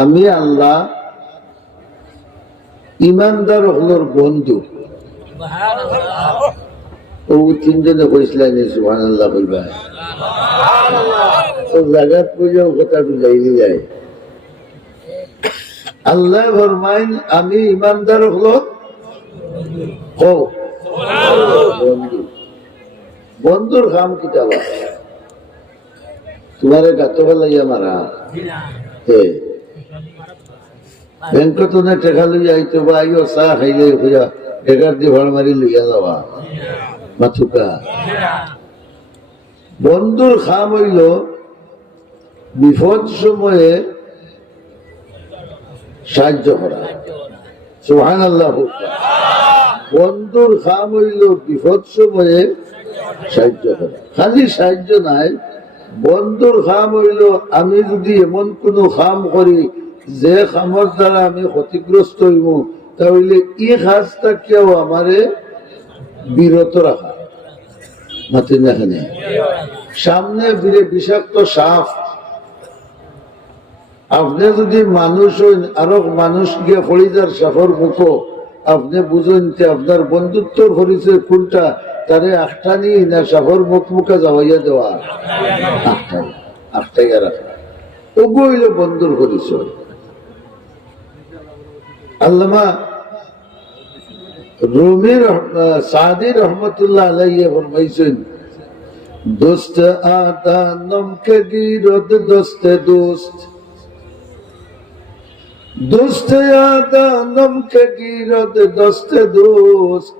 আমি আল্লাহ ইমানদার হলোর বন্ধু। ও তিনজনে কইছিলেন সুবহানাল্লাহ কইবা ও জায়গাত কইও কথা বুঝাইলি যায়। আল্লাহ ফরমাইন আমি ইমানদার হলো বন্ধু। বন্ধুর কাম কি চালা তোমারে গাতো ফেলাইয়া মারা ব্যাংকত টেকা লইয়া আইতো বা আইও চাহ খাইলে টেকার দিয়ে ভাড় মারি লইয়া যাওয়া মাথুকা। বন্ধুর খাম হইল বিপদ সময়ে সাহায্য করা। সুবহানাল্লাহ। বন্ধুর খাম হইল বিপদ সময়ে সাহায্য করা। খালি সাহায্য নাই, বন্ধুর খাম হইল আমি যদি এমন কোন খাম করি যে খামর দ্বারা আমি ক্ষতিগ্রস্ত হইব তাহলে ই কাজটা কেউ আমারে বিরত রাখা। মাতি এখানে সামনে ফিরে বিষাক্ত সাপ, আপনি যদি মানুষ হইন আরো মানুষ গিয়ে ফরিদার সাফর মুখো আপনি বুঝেন যে আপনার বন্ধুত্বর পরিচয় কোনটা, তারে আখটানি না সাফর মুখ মুখে যাওয়াইয়া দেওয়া আখটাইয়া রাখা, ওগো হইল বন্ধুর পরিচয়। আল্লামা রুমি সাদি রহমতুল্লাহ আলাইহি ফরমাইছেন, দোস্ত আদা নমকে গিরদ দোস্তে দোস্ত, দোস্ত আদা নমকে গিরদ দোস্তে দোস্ত,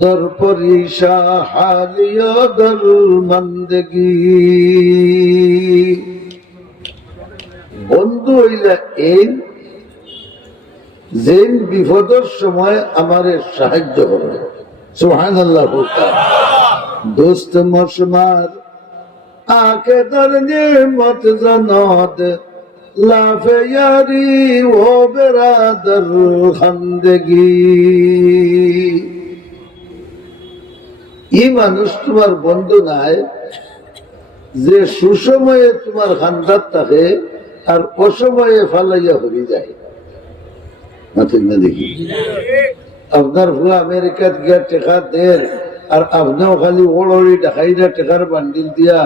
দর পরিশা হালিয়া দর মন্দগি। বন্ধু হইলা এই যে বিপদের সময় আমার সাহায্য করে। সুবহানাল্লাহ। দোস্ত মশমার আকে দর নেমত জানাত লাফে ইয়ারি ও বেরাদর খান্দগি। এই মানুষ তোমার বন্ধু নাই যে সুসময়ে তোমার খান্দার থাকে আর অসময়ে ফালাইয়া হয়ে যায়। দেখি আপনার পুরো আমেরিকাত গিয়া টেকা দেন আর আপনিও খালি ওড়ি দেখাইরা টেকার বান্ডিল দিয়া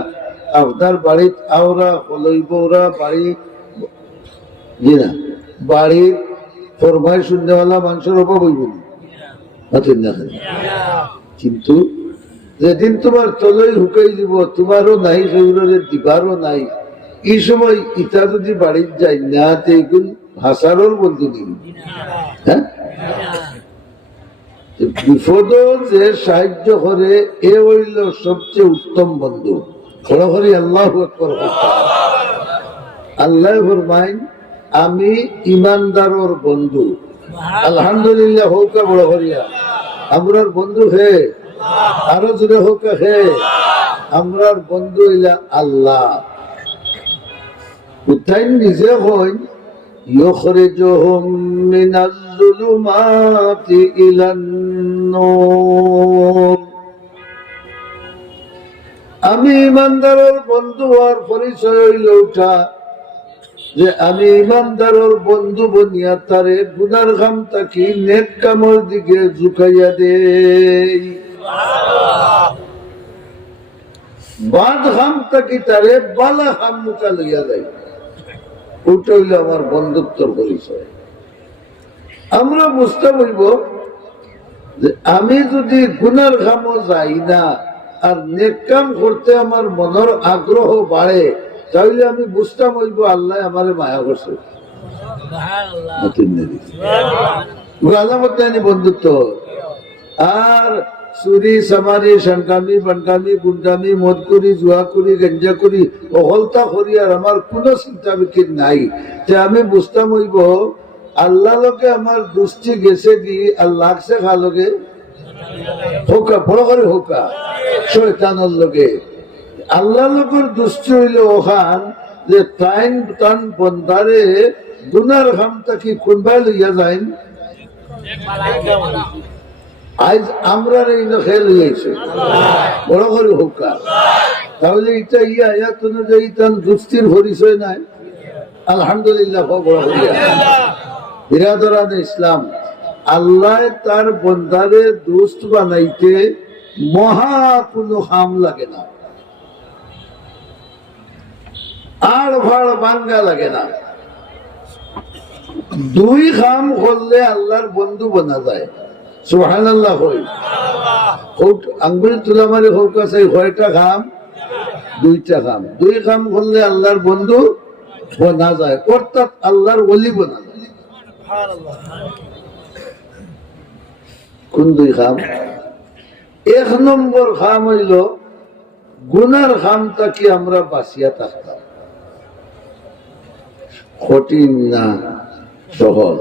আপনার বাড়িত আওরা হলইব ওরা বাড়ি না বাড়ির ফরমাই শুননেওয়ালা মানুষের অভাব হইব না। কিন্তু যেদিন তোমার তলই হুকাই দিব তোমারও নাই শরীরের দিবারও নাই, এই সময় ইটা যদি বাড়ির যায় না এগুন হাসারোর বন্ধু দিন। হ্যাঁ, বিপদ যে সাহায্য করে এ হইল সবচেয়ে উত্তম বন্ধু। খড়খড়ি আল্লাহু আকবার। আল্লাহ ফরমাইন আমি ইমানদারর বন্ধু। আলহামদুলিল্লাহ হোকা বড় হরিয়া আমরার বন্ধু হে, আরো জোরে হোকা হে, আমরার বন্ধু হইলা আল্লাহ। উঠাই নিজে হইন يخرجهم من الظلمات إلى النور। আমি ইমানদারের বন্ধু আর পরিচয় হইল ওঠা যে আমি ইমানদারের বন্ধু বনিয়া তারে গুনার কাম তাকি নেক কামর দিকে ঝুঁকাইয়া দেই, বাদ কাম তাকি তারে বালা কাম মুখা লইয়া দেয়। ওটা হইল আমার বন্ধুত্বর পরিচয়। আমরা বুঝতে বলব যে আমি যদি গুনার কামও যাই না আর নেক কাম করতে আমার মনের আগ্রহ বাড়ে তাহলে আমি বুঝতাম বলবো আল্লাহ আমারে মায়া করছে। বন্ধুত্ব আর চুরি চামারি সাংকামি বানকামি গুন্ডামি মদ করি জুয়া করি গেঞ্জা করি অহলতা করি আর আমার কোনো চিন্তা বিকির নাই, যে আমি বুঝতাম হইব আল্লাহ লোকে আমার দুষ্টি গেছে কি আর লাগছে খালোকে হোকা বড় করে হোকা শয়তানের লোকে। আল্লাহ লোকের দুষ্টি হইল ওখান যে টাইম টান বন্ধারে গুনার খামটা কি কোনবাই লইয়া যাইন। আজ আমরা এই খেল হয়েছে বড় করে হোকা, তাহলে এটা ইয়া অনুযায়ী তার দুষ্টির পরিচয় নাই। আলহামদুলিল্লাহ বড় করিয়া বিরাদরান ইসলাম আল্লাহ তার বন্দারে দোস্ত বানাইতে মহা কোনো হাম লাগে না, আর ভাড় বাঙ্গা লাগে না। দুই খাম করলে আল্লাহর বন্ধু বানা যায়। সুবহানাল্লাহ। হই আঙ্গুল তুলা মারি হোক আছে কয়টা খাম? দুইটা খাম। দুই খাম করলে আল্লাহর বন্ধু বানা যায়, অর্থাৎ আল্লাহর ওলি বানা যায়। কোন দুই খাম? এক নম্বর খাম হইল গুনার খামটা কি আমরা বাঁচিয়া থাকতাম। কঠিন না সহজ?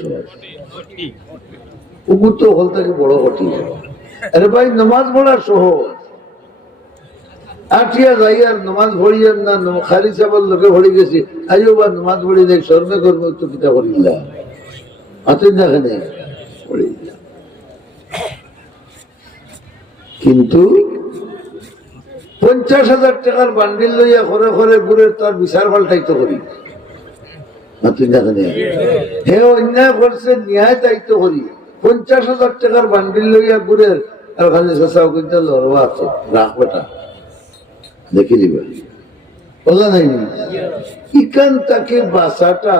সহজ তো হল থেকে বড় কঠিন। আরে ভাই নমাজ পড়া সহজ, আঠিয়া যাই আর নমাজ ভরিয়ার না, খালি চাবল লোকে ভরি গেছি আইও বা নমাজ ভরি যাই স্বর্ণে করবো তো কিতা করিলা হাতের দেখানে পড়িলা। কিন্তু 50,000 টাকার বান্ডিল লইয়া ঘরে ঘরে ঘুরে তার বিচার পাল্টাইতে করি হে অন্যায় করছে ন্যায় দায়িত্ব করি। 50,000 টাকার বান্ডিল লইয়া ঘুরে আর খালি চেষ্টা করতে লড়বা আছে রাখ বেটা দেখি দিবে বলা নাই। ইকান তাকে বাসাটা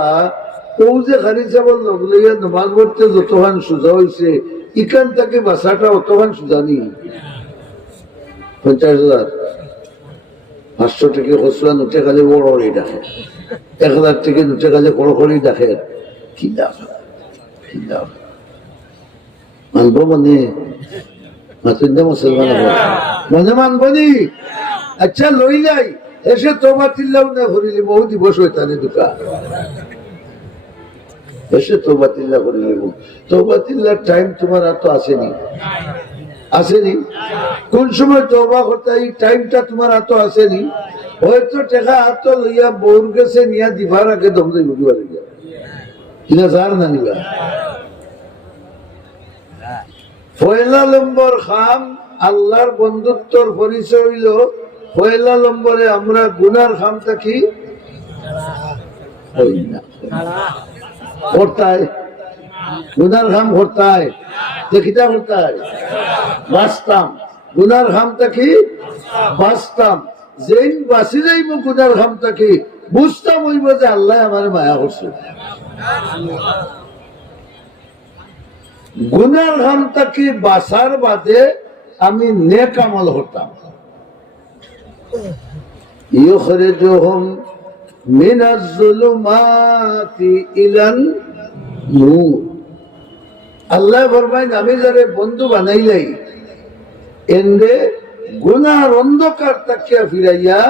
ও যে খালি চাবল লগ লইয়া নমাজ পড়তে যতখান সোজা হয়েছে ইকান তাকে বাসাটা অতখান সোজা নেই। 50,000 500 টাকা খসরা নোটে খালি বড় ডাকে, 1,000 টাকা নোটে খালি কড়কড়ি ডাকে। কি লাভ? কি লাভ? মানবো মানে মুসলমান মনে মানবো নি? আচ্ছা লই যাই এসে তোবা তিল্লাও না করিলি বহু দিবস হইতানি দুকা এসে তোবা তিল্লা করিলি। তোবা তিল্লার টাইম তোমার এত আসেনি, আসেনি। কোন সময় তওবা করতে এই টাইমটা তোমার এত আসেনি। হয়তো টাকা হাত লইয়া বউর গেছে নিয়া দিবার আগে দম যাই বুঝিবার কিনা যার না নিবা। পয়লা নম্বর খাম আল্লাহর বন্ধুত্বর পরিচয় হইল পয়লা নম্বরে আমরা গুনার খামটা কি করতায়, গুনার খাম করতায় দেখিতা করতায় বাঁচতাম। গুনার খামটা কি বাঁচতাম। যেই বাঁচি যাইব গুনার খামটা কি বুঝতাম হইব যে আল্লাহ আমার মায়া করছে। গুনার খামটা কি বাঁচার বাদে আমি নেক আমল করতাম। ইউখরিজুহুম মিনাজ যুলুমাতি ইলান নূর। আল্লাহ ফরমায় আমি যারে বন্ধু বানাইলাই এন্ডে গুনার অন্ধকার তাকিয়া ফিরাইয়া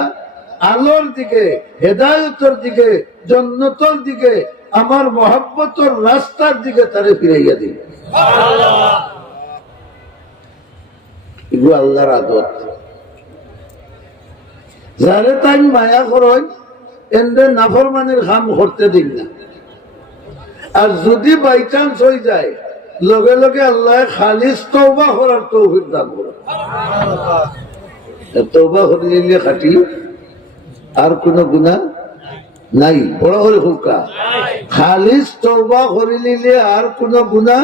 আলোর দিকে, হেদায়তের দিকে, জান্নাতের দিকে, আমার মহব্বতের রাস্তার দিকে তারে ফিরাইয়া দিই। এগুলো আল্লাহর আদত। যারে তাই মায়া করেন এন্ডে নাফরমানির কাম করতে দিন না। আর যদি বাই চান্স হয়ে যায় লগে লগে আল্লাহ খালিস তওবা করার তৌফিক দান করে। তওবা করে নিলে খাটি আর কোন গুনাহ নাই। বড় করে হুকা খালিস তওবা করে নিলে আর কোন গুনাহ।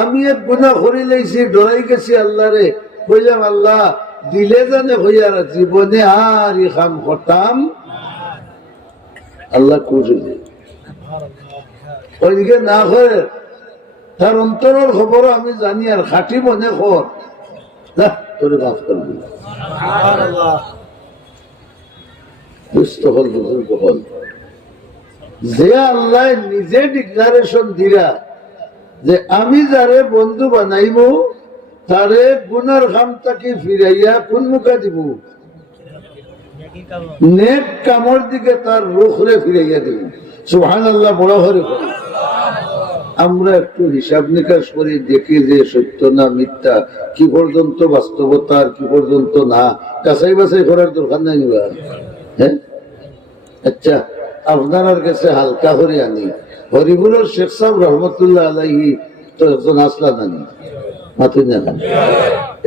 আমি এক গুনাহ করে লইছি, ডরাই গেছি আল্লাহরে, কইলাম আল্লাহ দিলে জানে হইয়ার জীবনে আর ই কাম করতাম। আল্লাহ কুজে ওইদিকে না করে তার অন্তরের খবর আমি জানি আর খাটি মনে কর তোরে মাফ করবি। বুঝতে হল বুজুর্গ হল যে আল্লাহ নিজে ডিক্লারেশন দিরা যে আমি যারে বন্ধু বানাইব তারে গুনার খামটাকে ফিরাইয়া কোন মুখা দিব নেক কামর দিকে তার রুখরে ফিরাইয়া দিব। সুবহানাল্লাহ। বড় হরে আমরা একটু হিসাব নিকাশ করে দেখি যে সত্য না মিথ্যা, কি পর্যন্ত বাস্তবতা আর কি পর্যন্ত না, কাছাই বাছাই করার দরকার নাই নিবা। হ্যাঁ আচ্ছা আপনার কাছে হালকা করে আনি হরিপুরের শেখ সাহেব রহমতুল্লাহ আলাইহি তো একজন আসলা নানি মাতুন না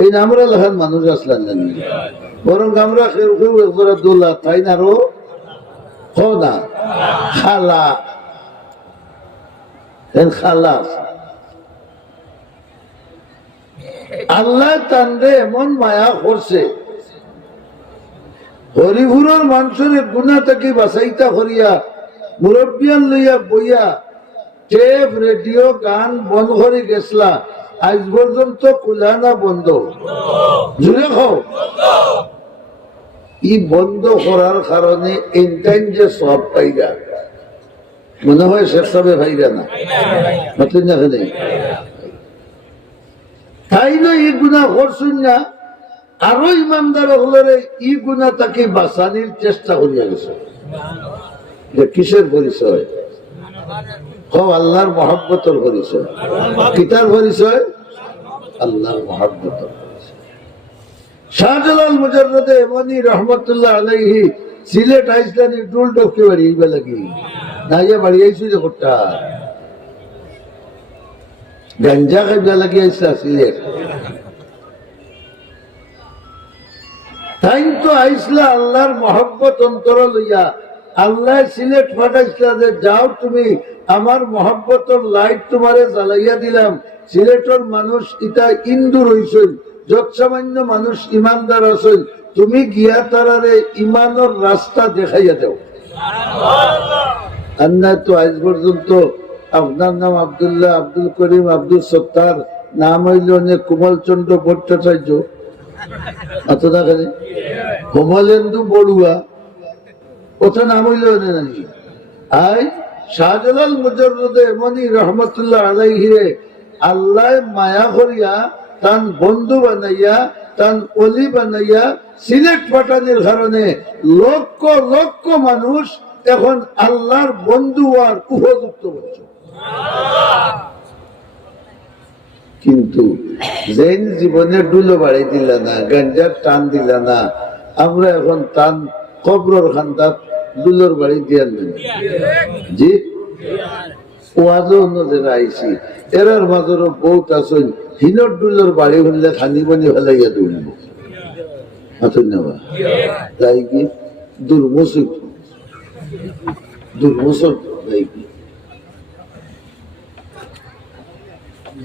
এই আমরা লেখান মানুষ আসলাম জানি, বরং আমরা কেউ কেউ একজোড়া দোলা তাই না আরো হো না খালা খালা আল্লাহ তান্ডে এমন মায়া করছে হরিপুরের মানুষের গুণা থেকে বাঁচাইতা করিয়া মুরব্বিয়ান লইয়া বইয়া টেপ রেডিও গান বন্ধ করে গেছলা আজ পর্যন্ত কুলানা বন্ধ জুড়ে খাও ই বন্ধ করার কারণে ইনটাইম যে সব পাইরা মনে হয় শেখ সাহেব ভাইরা না নতুন না নেই তাই না ই গুণা করছুন না আরো ইমানদার হলে ই গুণা তাকে বাঁচানির চেষ্টা করিয়া গেছে যে কিসের পরিচয় আল্লাহর মহব্বতের পরিচয় কিতার পরিচয় আল্লাহর মহব্বতের পরিচয় শাহজালাল মুজাররদে এমনি রহমতুল্লাহ আলাইহি সিলেট আইসলানি ডুল ডকে বাড়ি এই বেলা কি নাইয়া বাড়ি আইসু যে কোটা গাঞ্জা খাইবা লাগি আইসা সিলেট তাই তো আইসলা আল্লাহর মহব্বত অন্তর লইয়া আল্লাহ সিলেট ফাটাইছিলা যে যাও তুমি আমার মহব্বতের লাইট তোমারে জ্বালাইয়া দিলাম সিলেটের মানুষ ইটা ইন্দুর হইছিল যত সামান্য মানুষ ইমানদার আছেন তুমি গিয়া তারারে ইমানের রাস্তা দেখাইয়া দাও আর না তো আজ পর্যন্ত আপনার নাম আব্দুল্লাহ আব্দুল করিম আব্দুল সত্তার নাম হইল অনেক কুমলচন্দ্র ভট্টাচার্য এত দেখা যায় কমলেন্দু বড়ুয়া ওটা নাম হইল নাকি আয় শাহজালাল মুজাররদে এমনি রহমতুল্লাহ আলাইহিরে আল্লাহ মায়া করিয়া তান বন্ধু বানাইয়া তান অলি বানাইয়া সিলেট পাঠানোর কারণে লক্ষ লক্ষ মানুষ এখন আল্লাহর বন্ধু আর উপযুক্ত হচ্ছে কিন্তু জেন জীবনে ডুলো বাড়াই দিল না গাঞ্জার টান দিল না আমরা এখন টান কবরর খান্দাত ডুলোর বাড়ি দিয়ে জি ওয়াজও অন্য জায়গায় আইসি এরার মাঝেরও বহুত আসুন হিনর ডুলোর বাড়ি হলে খানি বানি ফেলাইয়া দৌড়ব আসুন নেওয়া তাই কি দুর্মসুক তাই কি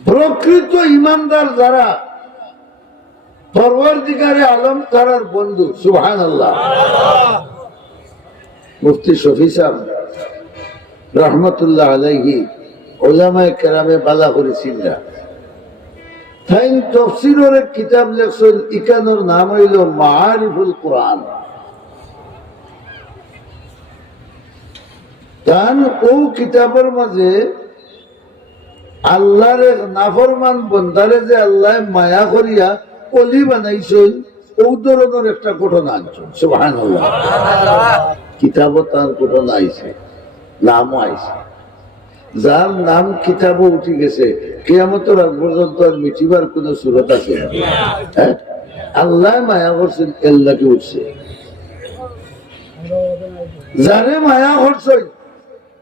প্রকৃত ইমানদার যারা পরওয়ারদিগারে আলম তারার বন্ধু সুবহানাল্লাহ মুফতি শফি সাহেব রহমতুল্লাহ আলাইহি উলামায়ে কেরামে বালা করেছিলেন তাই তাফসীরের এক কিতাব লেখছেন ইকানোর নাম হইল মাআরিফুল কুরআন তান ও কিতাবের মাঝে আল্লাহর নাফরমান বন্দারে যে আল্লাহ মায়া করিয়া কলি বানাইছেন ও ধরনের একটা ঘটনা আনছেন সুবহানাল্লাহ কিতাবও তার ঘটনা আইছে নামও আইছে যার নাম কিতাবও উঠে গেছে কিয়ামতের আগ পর্যন্ত আর মিটিবার কোন সুরত আছে হ্যাঁ আল্লাহ মায়া করছেন আল্লাহকে উঠছে যারে মায়া করছেন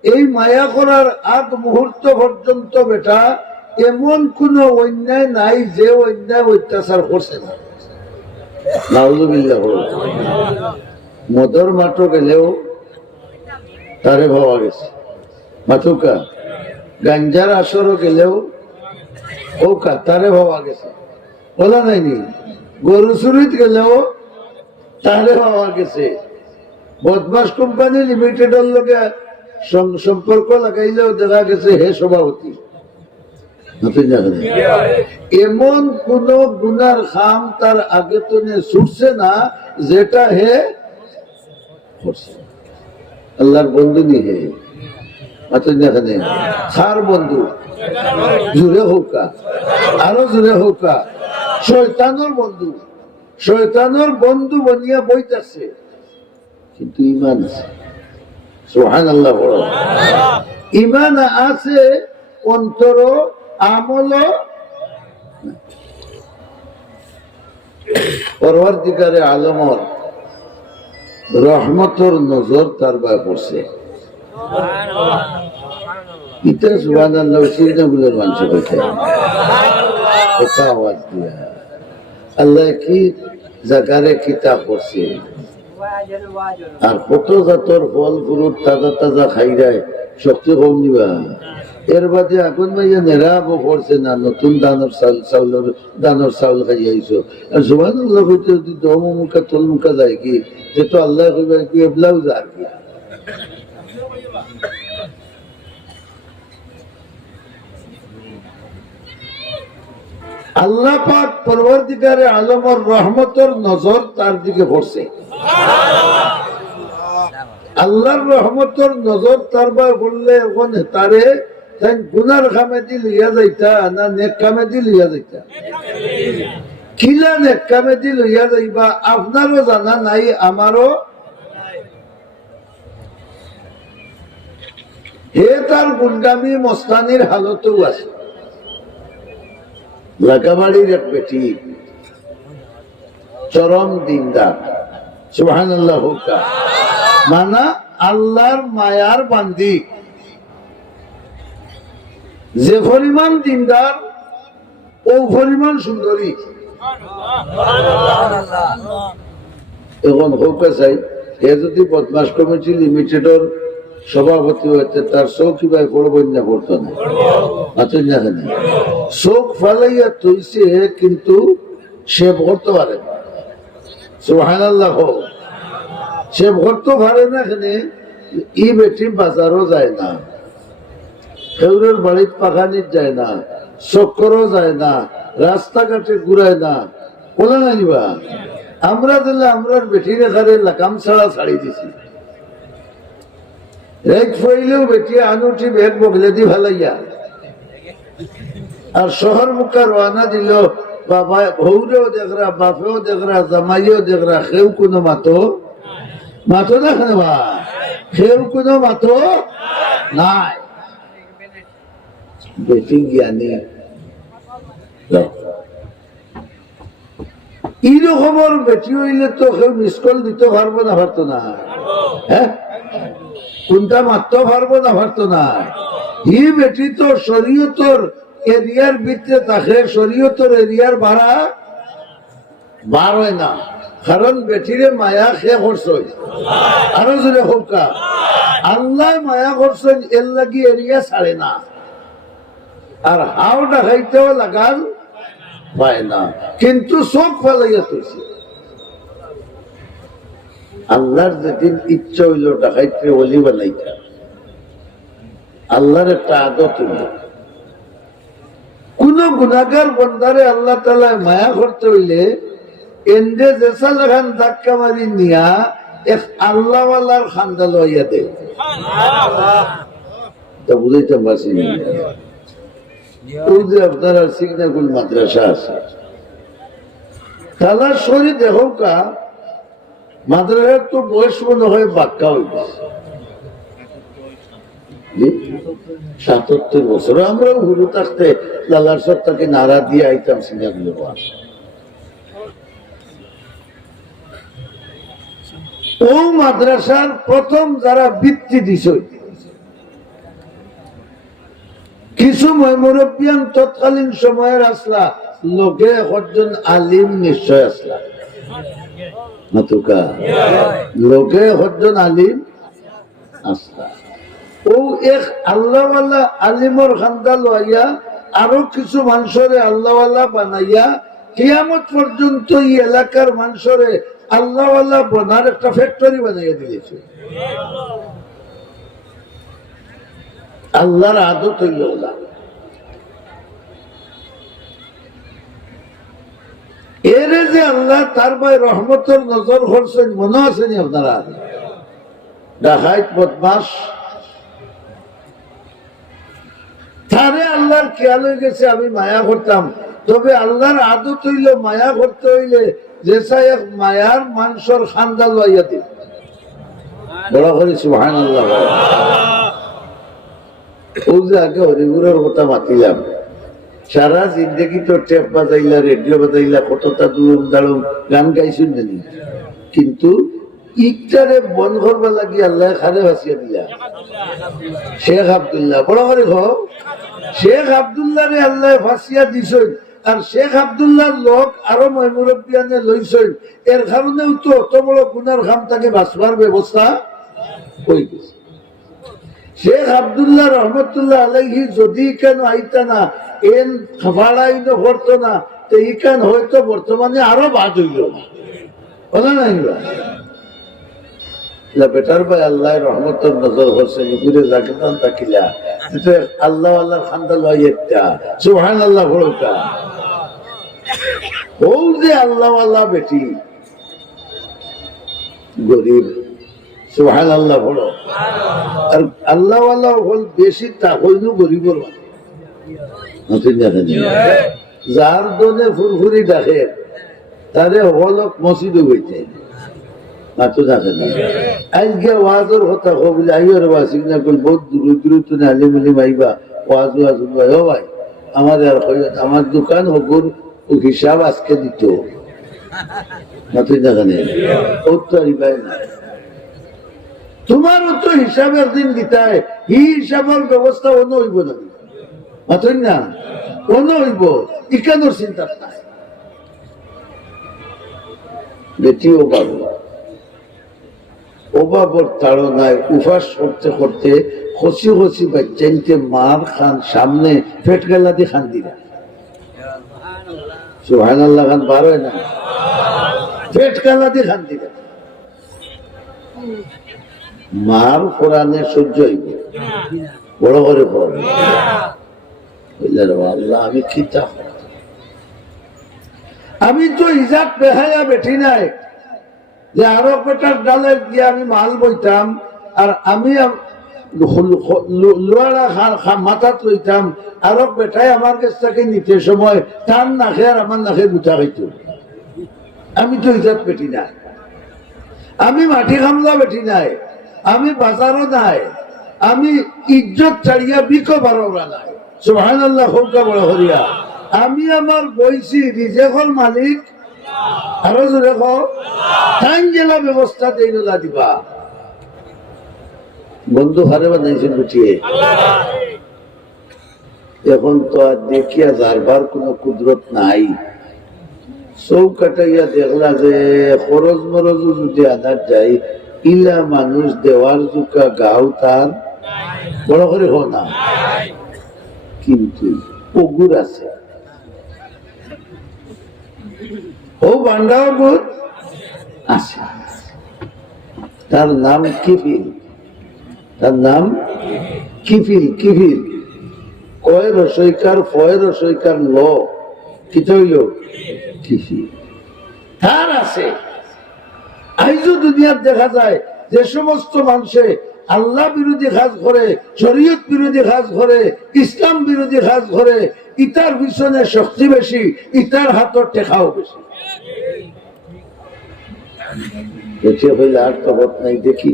এই মায়া করার আগ মুহূর্ত পর্যন্ত বেটা এমন কোন অন্যায় নাই যে অন্যায় অত্যাচার করছে না নাউযুবিল্লাহ মদর মাঠো গেলেও তারে ভাবা গেছে মাথুকা গাঞ্জার আসরও গেলেও ওকা তারে ভাবা গেছে বলা নাইনি গরু চুরিত গেলেও তারে ভাবা গেছে বদমাস কোম্পানি লিমিটেডের লোকে সম্পর্ক লাগাইলেও দেখা গেছে হে সভাপতি এমন কোন গুনার খাম তার আগে তো ছুটছে না যেটা হে আল্লাহর বন্ধু নি হে খার বন্ধু জুড়ে হোকা আরো জুড়ে হোকা শয়তানোর বন্ধু শয়তানোর বন্ধু বনিয়া বইতাছে কিন্তু ইমান আছে সুবহানাল্লাহ ইমান আছে অন্তর আমল পরওয়ারদিগারে আলমর রহমতর নজর তার গায়ে পড়ছে ইটা সুবহানাল্লাহ সিজদাগুলোর মানুষ কইতে কথা আওয়াজ দিয়া আল্লাহ কি জাকারে কিতাব করছে আর কত জাতর ফল ফুরুট তাজা তাজা খাই যায়, শক্তি কম দিবা। এর বাদে এখন ভাইয়া নেরাবো পড়ছে না, নতুন দানোর চাউল খাই আইছো। আর সুবহানাল্লাহ কইতে যদি দম মুখা তল মুখা যায় কি, যে তো আল্লাহ কইবার কি এবলাও যা কি। আল্লাহ পাক পরবর্তীকারে আলমর রহমতের নজর তার দিকে পড়ছে। আল্লাহর রহমতের নজর তার বা বললে ওখানে তারে গুনার কামেদি লইয়া যাইতা না নেক কামেদি লইয়া যাইতা? কিলা নেক কামেদি লইয়া যাইবা আপনারও জানা নাই, আমারও। হে তার গুন্ডামি মস্তানির হালতেও আছে। লাকাবাড়ির এক বেটি চরম দিনদার, সুবহানাল্লাহ, মানা আল্লাহর মায়ার বান্দি। যে পরিমাণ দিনদার ও পরিমাণ সুন্দরী। এখন হোকা চাই এ যদি বদমাস কমিটি লিমিটেডের সভাপতি হয়েছে, তার চৌকি ভাই বড় বন্যা করতো না, চোখ ফালাইয়া তৈছে, কিন্তু সে ভরতে পারে না। সুবহানাল্লাহ, সে ভরতে পারে না। এখানে ই বেটি বাজারও যায় না, খেউরের বাড়ির পাখানির যায় না, চক্করও যায় না, রাস্তাঘাটে ঘুরায় না। বলে না নিবা আমরা দিলে আমরার বেটির এখানে লাকাম ছাড়া ছাড়ি দিছি। রেখ ফইলেও বেটি আনুটি বেগ বগলে দি ভালাইয়া, আর শহর মুখা রওনা দিল, বাবা বউরেও দেখরা, বাপেও দেখরা, জামাইও দেখরা, কেউ কোনো মাতো দেখ না বা, কেউ কোনো মাতো নাই। বেটি জ্ঞানী এইরকমের বেটি হইলে তো কেউ মিস কল দিতে পারবো না, পারতো না। হ্যাঁ, কোনটা মারতে পারবো না, পারতো না। ই বেটি তো শরীয়তর এরিয়ার ভিতরে থাকে, শরীয়তর এরিয়ার ভাড়া বার হয় না, কারণ বেটিরে মায়া খেয়ে করছে। আরো জোরে হোকা, আল্লাহ মায়া করছেন, এর লাগি এরিয়া ছাড়ে না। আর হাও ডাকাইতেও লাগাল পায় না, কিন্তু চোখ ফেলাইয়া তুলছে। আল্লাহর যেদিন ইচ্ছা হইল ডাকাইতে ওলি বানাইতে, আল্লাহর একটা আদত হইল, কোন গুনাহগার বন্দারে আল্লাহ তাআলা মায়া করতে হইলে এন্ডে জেসা লাগান ধাক্কা মারি নিয়া এক আল্লাহওয়ালার খান্দা লইয়া দেয়। তা বুঝাইতে পারছি না। ওই যে আপনার সিগনাকুল মাদ্রাসা আছে, তালার শরীর দেখো কা মাদ্রাসার তো বয়স মনে হয় বাক্কা হয়ে গেছে ৭৭ বছর। আমরা হুরু থাকতে লালার সত্তাকে নাড়া দিয়ে আইতাম সিঙ্গাগুলো। ও মাদ্রাসার প্রথম যারা বৃত্তি দিছে, কিছু মুরব্বিয়ান তৎকালীন সময়ের আসলা, লোকে একজন আলিম নিশ্চয় আসলা, লোকে একজন আলিম আসলা। ও এক আল্লাহওয়ালা আলিমর খান্দা লইয়া আরো কিছু মানুষরে আল্লাহওয়ালা বানাইয়া কিয়ামত পর্যন্ত এই এলাকার মানুষরে আল্লাহওয়ালা বানার একটা ফ্যাক্টরি বানাইয়া দিয়েছে। আল্লাহর আদত হইল না। এরে যে আল্লাহ তার ভাই রহমতের নজর করছেন, মনে আছেনি আপনারা? ডাকাইত বদমাস তারে আল্লাহর খেয়াল হয়ে গেছে আমি মায়া করতাম। তবে আল্লাহর আদত হইল মায়া করতে হইলে যেসা এক মায়ার মানুষের খান্দা লইয়া দিল। বড় করে সুবহানাল্লাহ। ওই যে আগে হরিগুরের কথা মাতিলাম, সারা জিন্দগি তো টেপ বাজাইলা, রেডিও বাজাইলা, কতটা দুম দাড়ুম গান গাইছুন জানি, কিন্তু ইকটারে বন করবা লাগি আল্লাহ খারে ভাসিয়া দিলা। শেখ আব্দুল্লাহ, বড় করে শেখ আব্দুল্লাহ রে আল্লাহ ফাঁসিয়া দিছেন। আর শেখ আব্দুল্লাহর লোক আরো মুরব্বিয়ানে লইছেন, এর কারণেও তো অত বড় গুনার খাম তাকে বাঁচবার ব্যবস্থা হয়ে গেছে। শেখ আব্দুল্লাহ রহমতুল্লাহ আলাইহি যদি কেন আইতা না, এন খাবাড়াইনো করতো না, তো ইকান হয়তো বর্তমানে আরো বাদ হইল বলে না। বেটার ভাই আল্লাহ রহমতের নজর হচ্ছে ঘুরে জাকিতান তাকিলা আল্লাহ আল্লাহ খান্দা লইয়া সুবহান আল্লাহ বড়টা ও যে আল্লাহ আল্লাহ বেটি গরিব সুবহান আল্লাহ বড়। আর আল্লাহ আল্লাহ হল বেশি তা হইল গরিবর যার দনে ফুরফুরি ডাকে তারে হলক মসজিদে হইতে মাত্র থাকে না। আজকে ওয়াজের কথা কবলে আইবার ওয়াসিক না কল বহুত দূর দূর তো আলিম আলিম আইবা ওয়াজ ওয়াজ ভাই ও ভাই আমার আর আমার দোকান হগুর হিসাব আজকে দিত মাত্র থাকে না ও তো আইবাই না। তোমারও তো হিসাবের দিন দিতায় হি হিসাবের ব্যবস্থা অন্য হইব না মাত্র না অন্য হইব ইকানোর চিন্তা নাই। বেটিও পাবো অভাবর তাড়নায় উপাস করতে করতে খসি খসি বাচ্চাইতে মার খান সামনে পেট গেলা দিয়ে খান দিলা সুবহানাল্লাহ খান বার হয় না পেট গেলা দিয়ে খান দিলা মার কোরআনে সহ্য হইব বড় করে পড়বে আল্লাহ আমি খিতা আমি তো হিজাব বেহায়া বেঠি নাই যে আরো বেটার ডালে গিয়ে আমি মাল বইতাম আর আমি মাথাত লইতাম আরো বেটাই আমার কাছ থেকে নিতে সময় তার নাখে আর আমার নাখে গুটা হইত। আমি তো হিজাব বেটি নাই, আমি মাটি খামলা বেটি নাই, আমি বাজারও নাই, আমি ইজ্জত ছাড়িয়া বিকো বারোরা নাই সুবহানাল্লাহ হৌকা বড় হরিয়া। আমি আমার বইছি রিজেকর মালিক আরো জোরে খান জেলা ব্যবস্থা দিলা দিবা বন্ধু হারে বানাইছেন বুঝিয়ে। এখন তো আর দেখিয়া যারবার কোন কুদরত নাই, চৌ কাটাইয়া দেখলা যে খরচ মরজ যদি আনার যাই ইলা মানুষ দেওয়ার জুকা গাও তার বড় করে হো না, কিন্তু পুকুর আছে ও বান্ডাও গুণ আছে, তার নাম কিফিল, তার নাম কিফিল। কিফিল কয় রসইকার ফয় রসইকার ল কি হইল কিফিল তার আছে। আইজও দুনিয়ার দেখা যায় যে সমস্ত মানুষে আল্লাহ বিরোধী কাজ করে, শরীয়ত বিরোধী কাজ করে, ইসলাম বিরোধী কাজ করে, ইতার পিছনে শক্তি বেশি, ইতার হাতের টেকাও বেশি। দেখে হইলে আর তো বোধ নাই দেখি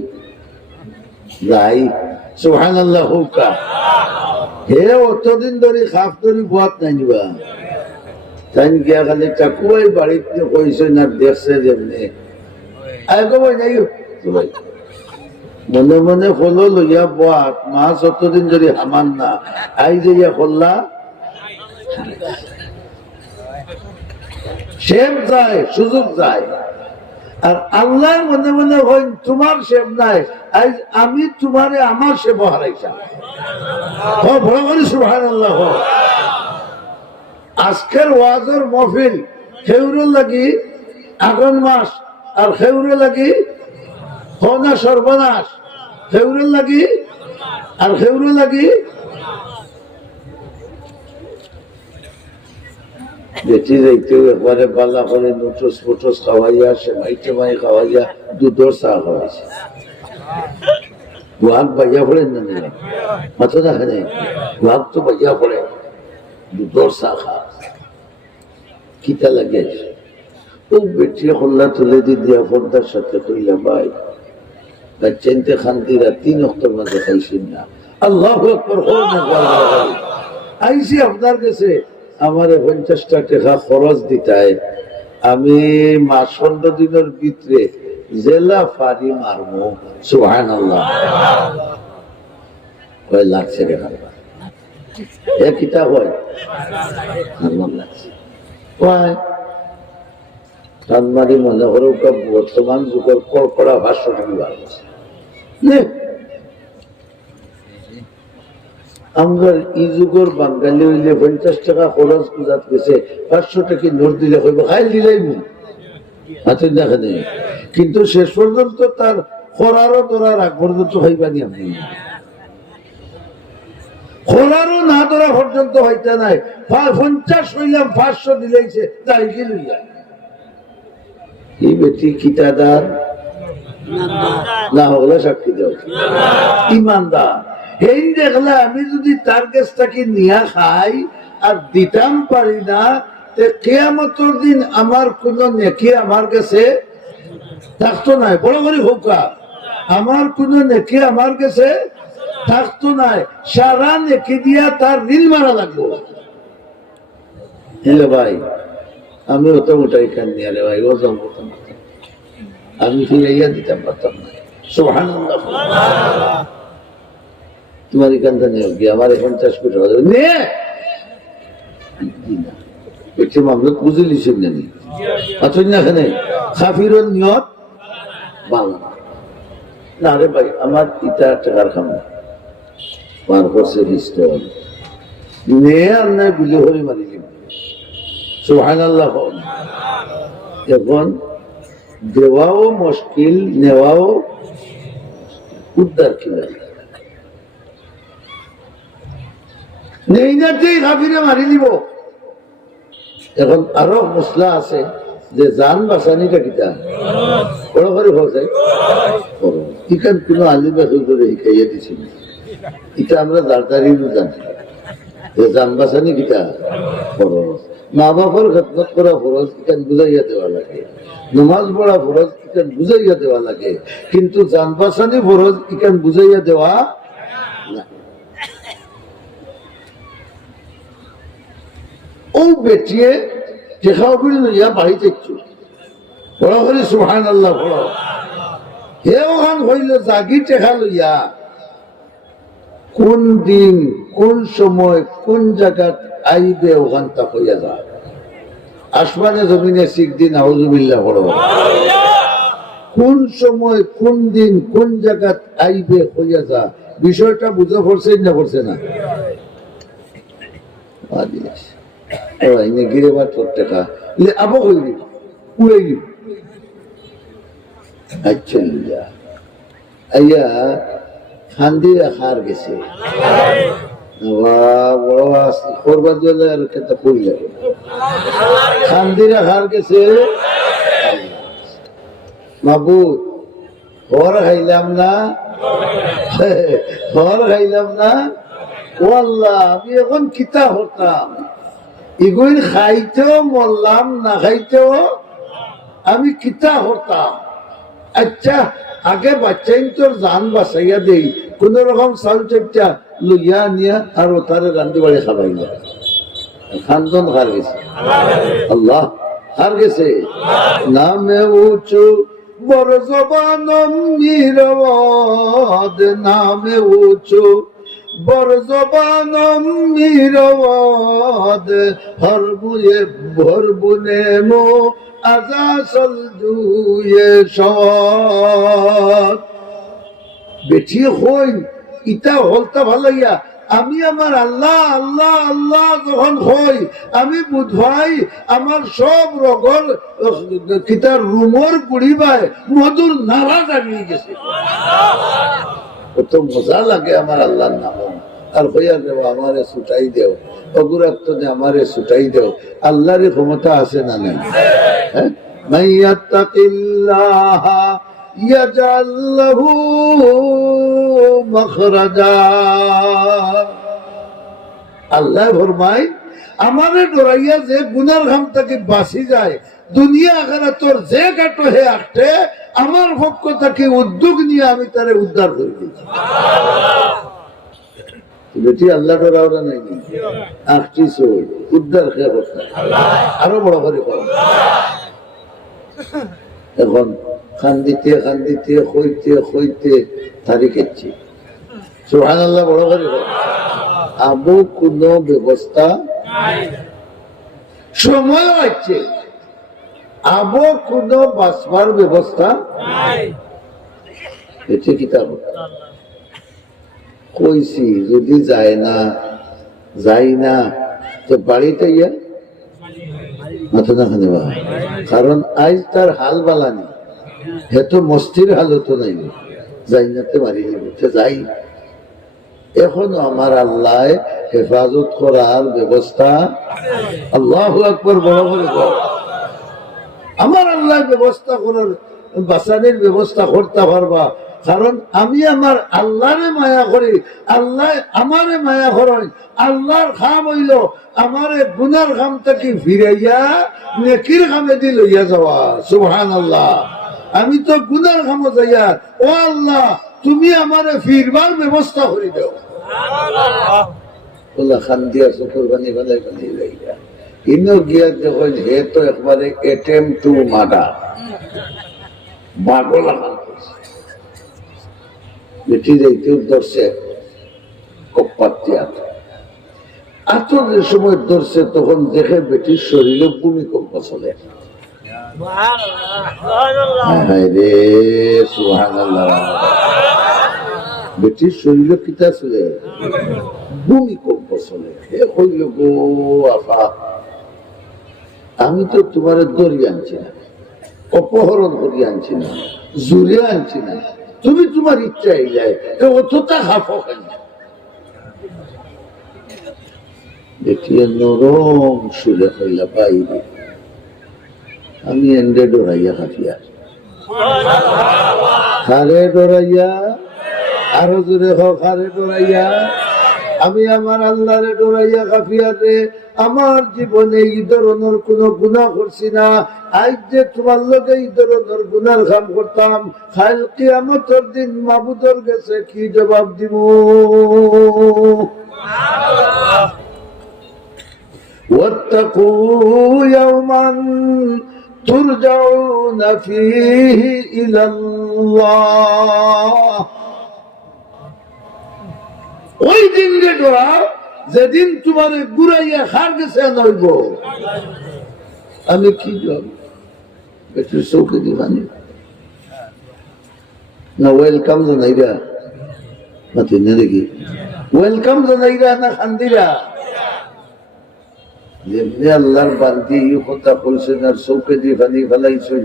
যাই সুবহানাল্লাহ হুকা হে অতদিন ধরে খাফ ধরি বোয়াত নাই নিবা তাই গিয়া খালি চাকুয়াই বাড়িতে কইছে না দেখছে যেমনি আগে বই নাই মনে মনে ফলো লইয়া বোয়াত মাছ অতদিন ধরে হামান না আই যাইয়া করলা শেম যায় সুযোগ যায়। আর আল্লাহ মনে মনে হইন তোমার সেব নাই, আজ আমি তোমারে আমার সেব হারাইছাম বড় করে সুবহানাল্লাহ। আজকের ওয়াজের মহফিল খেউরের লাগি আগুন মাস আর খেউরে লাগি হনা সর্বনাশ, খেউরের লাগি আর খেউরে লাগি বেটি যাইতে একবারে পাল্লা করে নোটস ফোটস খাওয়াইয়া সেমাই টেমাই খাওয়াইয়া দুধর চা খাওয়াইছে ওয়াক বাইয়া পড়েন না নিলাম মাথা দেখা নেই ওয়াক তো বাইয়া পড়ে দুধর চা খা কিতা লাগে ও বেটি হল্লা তুলে দিয়া পর্দার সাথে কইলা ভাই বাচ্চাইতে খান্তিরা 3 অক্টোবর মাঝে খাইছেন না আল্লাহু আকবার আইসি আপনার কাছে আমার 50টা টাকা খরচ দিতায়, আমি মাস 15 দিনের ভিতরে জেলা ফারি মারমো সুবহানাল্লাহ কয় লাগছে রে কিতা হয় লাগছে সানমারি মনে করো বর্তমান যুগের কড়কড়া ভাষ্য টাকি বার করছে। আমরা এই যুগের বাঙালি হইলে 50 টাকা খরচ পূজাত গেছে, 500 টাকা নোট দিলে হইব খাই দিলাই মু হাতে দেখা নেই, কিন্তু শেষ পর্যন্ত তার খরারও ধরার আগ পর্যন্ত হইবানি আপনি খোলারও না ধরা পর্যন্ত হইতে নাই। 50 হইলাম 500 দিলেইছে তাই কি লইয়া এই বেটি কিতাদার না হলে সাক্ষী দেও ইমানদার। এই দেখলে আমি যদি তার কাছটাকে নিয়া খাই আর দিতাম পারি না, কিয়ামতের দিন আমার কোন নেকি আমার কাছে থাকতো নাই। বড় করে হোকা আমার কোন নেকি আমার কাছে থাকতো নাই, সারা নেকি দিয়া তার ঋণ মারা লাগবো। হ্যাঁ ভাই, আমি অত উঠাই খান নিয়ে রে ভাই, ও জন্ম আমি ফিরাইয়া দিতাম পারতাম না। সুবহানাল্লাহ। তোমার এখানটা নিয়ে গিয়ে আমার 50 কোটি টাকা নিয়ে একটি মামলা বুঝে লিছেন জানি আছেন না এখানে খাফিরন নিয়ত ভালো না রে ভাই, আমার ইটা টাকার খামা পার করছে পিস্তল নিয়ে আর গুলি হরে মারিলি। সুবহানাল্লাহ। এখন দেওয়াও মুশকিল, নেওয়াও উদ্ধার কিনা নেই না, কাফিরে মারি দিব। এখন আরো মশলা আছে যে জান বাঁচানিটা কিতা বড় করে ভাই ইখান কোন আলিমে করে শিখাইয়া দিছিল, এটা আমরা দাঁড়িয়ে জানি যে জান বাঁচানি কিতা ফরজ, মা বাবার খেদমত করা ফরজ, ইখান বুঝাইয়া দেওয়া লাগে, নমাজ পড়া ফরজ, ইখান বুঝাইয়া দেওয়া লাগে, কিন্তু জান বাঁচানি ফরজ ইখান বুঝাইয়া দেওয়া না। ও বেটিয়ে দেখাও করে লইয়া বাড়ি দেখছো বড় করে সুবহানাল্লাহ বড় হে ওখান হইল জাগি টেকা লইয়া কোন দিন কোন সময় কোন জায়গাত আইবে ওখান তা হইয়া যা আসমানে জমিনে শিখ দিন আউযুবিল্লাহ বড় কোন সময় কোন দিন কোন জায়গাত আইবে হইয়া যা বিষয়টা বুঝে পড়ছে না পড়ছে না গিরে বা তোর টাকা আবো হইলি উড়াইলি। আচ্ছা আইয়া খান্দি রাখার গেছে খান্দি রাখার গেছে মাবুদ হর খাইলাম না হর খাইলাম না ও আল্লাহ আমি এখন কিতা হতাম, এগুলো খাইতেও মরলাম না খাইতেও আমি কিতা হতাম। আচ্ছা আগে বাচ্চাই তোর জান বাঁচাইয়া দেই, কোন রকম চাল চাপটা লইয়া নিয়া আর তারে রান্ধি বাড়ি খাবাই না। খানজন হার গেছে, আল্লাহ হার গেছে। নামে উঁচু বড় জবানম নিরবদ, নামে উঁচু বড় জবানম নিরবদ, হরবুয়ে ভরবুনে মো আজাসল জুয়ে সদ। বেঠিয়ে হই ইটা হলতা ভালাইয়া আমি আমার আল্লাহ আল্লাহ আল্লাহ যখন হই আমি বুধবাই আমার সব রগর কিতার রুমর পুড়িবায় মধুর নারা জানিয়ে গেছে। কত মজা লাগে আমার আল্লাহর নাম আর হইয়া দেব আমারে ছুটাই দেও, অগুরাত্ম আমারে ছুটাই দেও। আল্লাহর ক্ষমতা আছে না নাই? হ্যাঁ, মাইয়াত্তাকিল্লাহ ইয়াজআল লাহু মাখরাজা। আল্লাহ ফরমায় আমারে ডরাইয়া যে গুনার ঘাম থেকে বাঁচি যায়, দুনিয়া আখিরাতর যে কাটো হে আটে আমার পক্ষ থেকে উদ্যোগ নিয়ে আমি তারে উদ্ধার করে দিয়েছি। বেটি আল্লাহ ডরাওরা নাই আটটি চোর উদ্ধার খেয়ে করতে আরো বড় করে করো। এখন খান্দিতে খান্দিতে হইতে হইতে তারিখ এসছি। সুবহানাল্লাহ বড় করে করো। আবু কোন ব্যবস্থা সময় হচ্ছে, আবো কোনো বাঁচবার ব্যবস্থা এটি কিতাব কইছি যদি যায় না যাই না তো বাড়িতে ইয়া মাথা না খানে, কারণ আজ তার হাল বালানি, হে তো মস্তির হালত নাই, যাই নাতে মারি যাই। এখনো আমার আল্লাহ হেফাজত করার ব্যবস্থা, আল্লাহু আকবার বড় করে আমার আল্লাহ ব্যবস্থা করার বাঁচানোর ব্যবস্থা করতে পারবা, কারণ আমি আমার আল্লাহরে মায়া করি, আল্লাহ আমারে মায়া করেন। আল্লাহর খাম হইল আমারে গুনার খাম থেকে ফিরাইয়া নেকির খামে দি লইয়া যাওয়া। সুবহানাল্লাহ, আমি তো গুনার খামো যাইয়া, ও আল্লাহ তুমি আমারে ফিরবার ব্যবস্থা করে দাও। বলা খান দিয়া চকুর বানি ফেলাই বানি যাইয়া ইনো গিয়া যখন হে তো একবারে এটেম টু মার্ডার পাগল বেটি যাইতে ধরছে কপ্পাতিয়া আতর যে সময় ধরছে তখন দেখে বেটির শরীরে ভূমিকম্প চলে। বেটির শরীরে কিতা চলে, ভূমিকম্প চলে। হে হইল গো আফা, আমি তো তোমার দড়ি আনছি না, অপহরণ করি আনছি না, জুড়ে আনছি না, তুমি তোমার ইচ্ছা যায় অতটা হাফো খাই। দেখিয়ে নরম সুরে হইলা বাইরে, আমি এন্ডে ডরাইয়া খাফিয়া, খারে ডরাইয়া, আরো জোরে হোক খারে ডরাইয়া, আমি আমার আল্লাহরে ডরাইয়া কাফিয়া রে। আমার জীবনে এই ধরনের কোনো গুনাহ করছি না। আজ যে তোমার লগে এই ধরনের গুনার কাম করতাম, কাল কিয়ামতের দিন মাবুদের কাছে কি জবাব দিব? ওয়াত্তাকু ইয়াওমান তুরজাউনা ফীহি ইলাল্লাহ, ওই দিন রে ডরা যেদিন তোমার গুড়াইয়া খার গেছে নইব। আমি কি যাব বেটির চৌকে দিবানি না ওয়েলকাম জানাইরা না তিনে দেখি ওয়েলকাম জানাইরা না খান্দিরা? যেমনি আল্লাহর বান্দি এই কথা বলছেন আর চৌকে দিয়ে পানি ফেলাইছেন,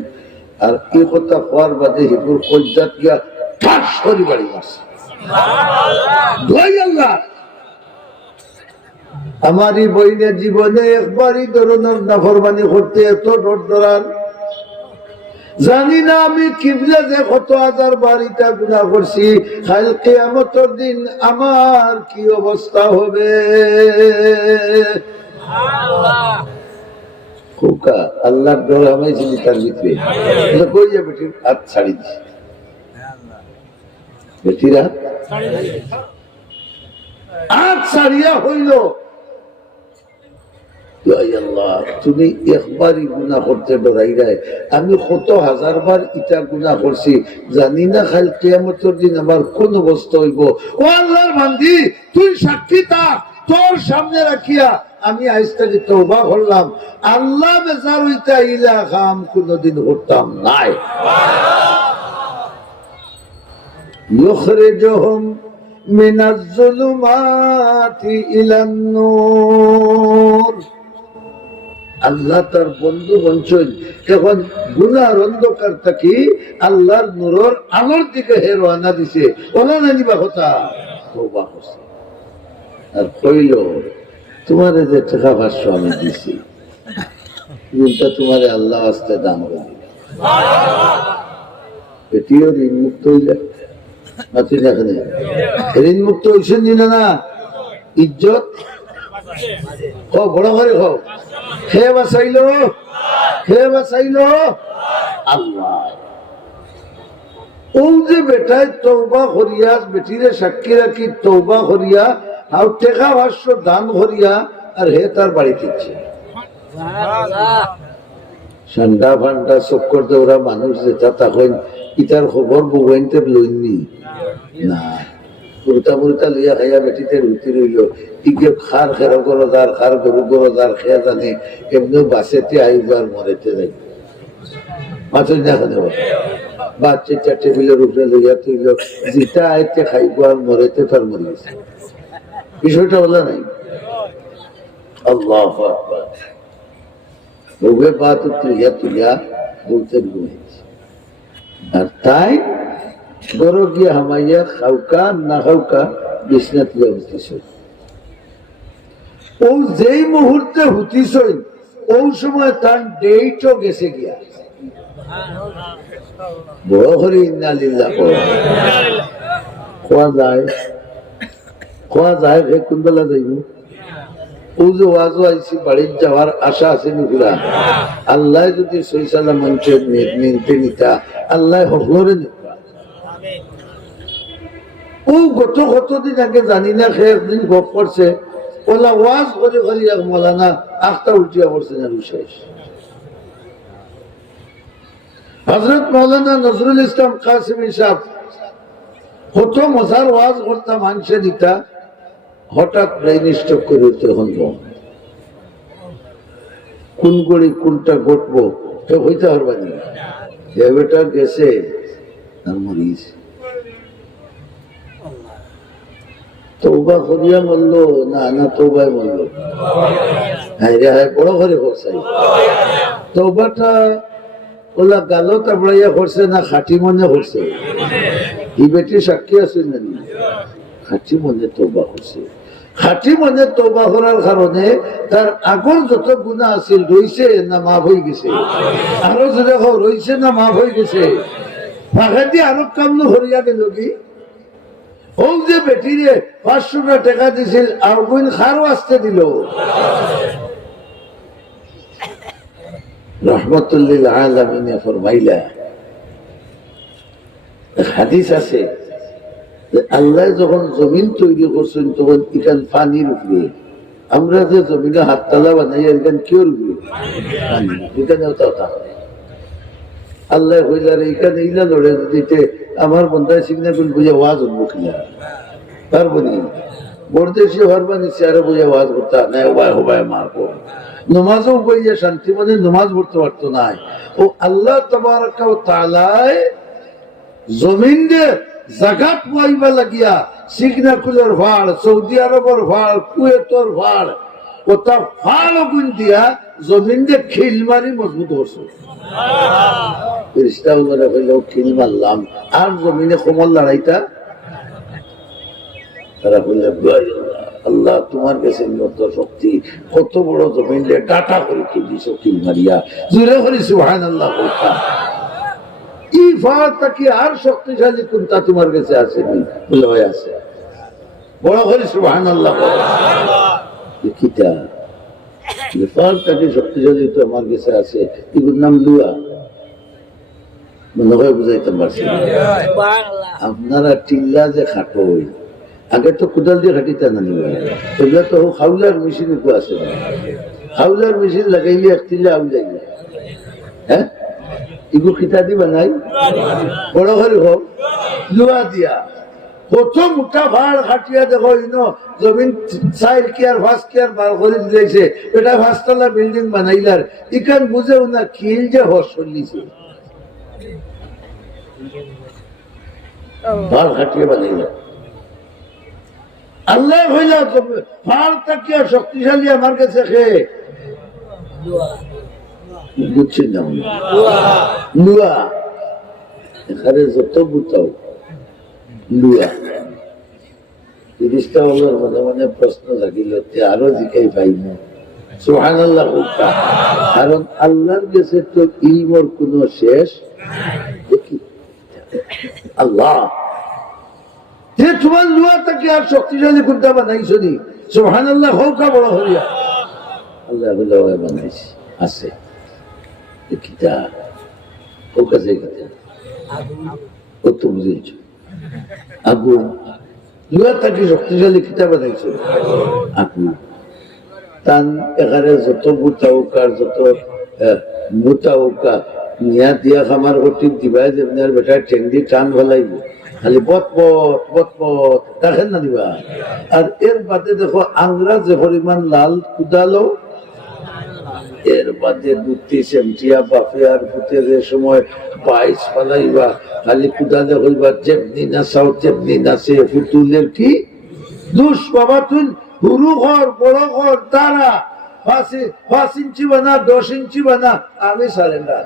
আর এই কথা হওয়ার বাদে হিপুর কজ্জাত গিয়া ঠাস করে বাড়ি মারছে। আমারই বইনের জীবনে একবারই ধরনের নাফরমানি করতে এত ডর ডরান, জানি না আমি কিবলা যে কত হাজার বাড়িটা গুনাহ করছি, কাল কিয়ামতের দিন আমার কি অবস্থা হবে? খোকা আল্লাহর ডর আমায় চিনি তার ভিতরে কই যা বেটির হাত ছাড়ি দিছি, বেটিরা হাত ছাড়িয়া হইল। তুমি একবারই গুনাহ করতে ডরাইরাই, আমি কত হাজার বার ইটা গুনাহ করছি, জানি না কাল কিয়ামতের দিন আমার কোন অবস্থা হইব। ও আল্লাহর বান্দি, তুই সাক্ষী থাক, তোর সামনে রাখিয়া আমি আজ থেকে তওবা করলাম, আল্লাহ বেজার হইতা ইলা কাম কোনদিন করতাম নাই। ইখরিজুহুম মিনাজ যুলুমাতি ইলান নূর, আল্লাহ তার বন্ধু বঞ্চন এখন গুনার অন্ধকার থাকি আল্লাহর নূরের আলোর দিকে হে রওনা দিছে। ওলা না নিবা কথা তওবা করছে আর কইল তোমারে যে টাকা 500 আমি দিছি এটা তোমারে আল্লাহ আস্তে দান করে দিল। এটিও ঋণ মুক্ত হইলে ঋণ মুক্ত হয়েছেন না? ইজ্জত বড় করে হোক, খেয়ে বাঁচাইলো, খেয়ে বাঁচাইলো আল্লাহ। ও যে বেটায় তওবা করিয়া বেটিরে সাক্ষী রাখি তওবা করিয়া আর টাকা 500 দান করিয়া আর হে তার বাড়িতে ইচ্ছে ঠান্ডা ফান্ডা চক্কর দেওয়া মানুষ যেটা তখন ইটার খবর বউয়াইতে লইনি না, মুরতা মুরতা লইয়া খাইয়া বেটিতে রুটি রইল ইকে খার খেরো করো যার খার গরু করো যার খেয়া জানে এমনি বাসেতে আইব আর মরেতে যাই মাছের দেখা দেব বাচ্চা টেবিলের উপরে লইয়া তুইল যেটা আইতে খাইব আর মরেতে তার মরে গেছে বিষয়টা বলা নাই আল্লাহু আকবার লোভে বাত তুইয়া তুইয়া বলতে ঘুমাইছে আর তাই গরো গিয়া হামাইয়া খাউকা না খাউকা বিছনাত গিয়া হুতিস ও যেই মুহূর্তে হুতিস ওই সময় তার ডেটও গেছে গিয়া বড় করে ইন্না লিল্লাহ খোয়া যায় কোন বেলা যাইব ও যে ওয়াজও আইসি বাড়ির যাওয়ার আশা আছে নুকুরা আল্লাহ যদি সৈসালা মঞ্চে নিতে নিতা আল্লাহ হফলরে নিতা ও কতদিন আগে জানি না সে একদিন গপ করছে ওলা ওয়াজ করে খালি এক মৌলানা আখটা উল্টিয়া পড়ছে না শেষ হযরত মাওলানা নজরুল ইসলাম কাসিমি সাহেব কত মজার ওয়াজ করতা মানুষে দিতা হঠাৎ ব্রেইন স্ট্রোক করে উঠতে হল কোন গড়ি কোনটা ঘটবো কেউ হইতে পারবানি বেটা গেছে আর মরিস তওবা করিয়া মরলো না না তওবায় মরলো হ্যাঁ রে হ্যাঁ বড় ঘরে করছাই তওবাটা ওলা গালো তাবড়াইয়া করছে না খাটি মনে করছে ই বেটি সাক্ষী আছে না খাটি মনে তওবা করছে খাটি মনে তওবা করার কারণে তার আগর যত গুনাহ আছিল রইছে না মাফ হয়ে গেছে আরো যদি রইছে না মাফ হয়ে গেছে ফাঁকাতি আরো কামলো হরিয়া গেল কি ও যে বেটিরে 500 টাকা দিছিল আর বোন খারও আসতে দিল রহমতুল্লিল আলামিনে ফরমাইলা হাদিস আছে আল্লাহ যখন জমিন তৈরি করছেন তখন এখান পানির উপরে আমরা যে জমিনে হাততালা বানাই এখান কেউর উপরে এখানেও তা আল্লাহ হইলার এখানে ইলা লড়ে দিতে আমার বন্ধায় সিগনা গুল বুঝে ওয়াজ উঠবো কিনা পারবো নি বরদেশি হরবানি চেয়ারে বুঝে ওয়াজ করতে না হবায় মারবো নমাজও বইয়া শান্তি মনে নমাজ পড়তে পারতো না ও আল্লাহ তাবারাকা ওয়া তাআলায় জমিন দে জাকাত পাইবা লাগিয়া সিগনা কুলের ফাড় সৌদি আরবের ফাড় কুয়েতর ফাড় ওটা ফাড় গুণ দিয়া জমিন দে খিল মারি মজবুত করছে ফেরেশতা ওরা কইলো খিল মারলাম আর জমিনে কোমল লড়াইটা তারা বললে আল্লাহ তোমার কাছে যত শক্তি কত বড় জমিন ডাটা করে দিছো খিল মারিয়া জোরে করে সুবহানাল্লাহ বলতা এই ফাড়টা কি আর শক্তিশালী কোনটা তোমার কাছে আছে বলে ভাই আছে বড় করে সুবহানাল্লাহ কিটা ফাড়টা কি শক্তিশালী তো আমার কাছে আছে এগুলোর নাম লুয়া মনে হয় বুঝাইতে পারছি আপনারা টিল্লা যে খাটোই আগে তো কোদাল দিয়ে খাটিতে না এগুলো তো হাউলার মেশিন একটু আছে হাউলার মেশিন লাগাইলে এক টিল্লা আউ যাই হ্যাঁ এগুলো খিতা দি বানাই বড় ঘরে হোক লুয়া দিয়া কত মোটা ভাড় খাটিয়া দেখো জমিন 4 কিয়ার 5 কিয়ার বার করে দিয়েছে এটা 5 তলা বিল্ডিং বানাইলার ইকান বুঝেও না খিল যে হস চলিছে ভাড় খাটিয়ে বানাইলা আল্লাহ হইলা ভাড় তাকিয়া শক্তিশালী আমার কাছে খেয়ে বুঝছি না লুয়া এখানে যত বুতাও লুয়া 30টা হলোর মনে মনে প্রশ্ন লাগিল আরো জিকাই পাই না সুবহানাল্লাহ বলতা কারণ আল্লাহর কাছে তো ইলমের কোনো শেষ দেখি আল্লাহ যে তোমার লুয়াটাকে আর শক্তিশালী করতে বানাইছো নি সুবহানাল্লাহ হোক বড় হরিয়া আল্লাহ বলে বানাইছি আছে কিতা হোক আছে কত বুঝেছ আগুন লুয়াটাকে শক্তিশালী কিতা বানাইছো আগুন তান এখানে যত বুতাউকার যত বুতাউকা নিয়া দিয়া খামার করতে দিবাই দেবনার বেটা ঠেঙ্গি টান ভালাইব খালি বট দেখেন না দিবা। আর এর বাদে দেখো আংরা যে পরিমাণ লাল কুদালো, এর বাদে দুটি সেমটিয়া বাফিয়ার ফুটে যে সময় 22 পালাইবা খালি কুদালে হইবা যেমনি না চাও তেমনি নাচে ফুতুলের কি দুষ বাবা। তুই হুরু ঘর বড় ঘর তারা 5 ইঞ্চি বানা 10 ইঞ্চি বানা আমি সারেন্ডার।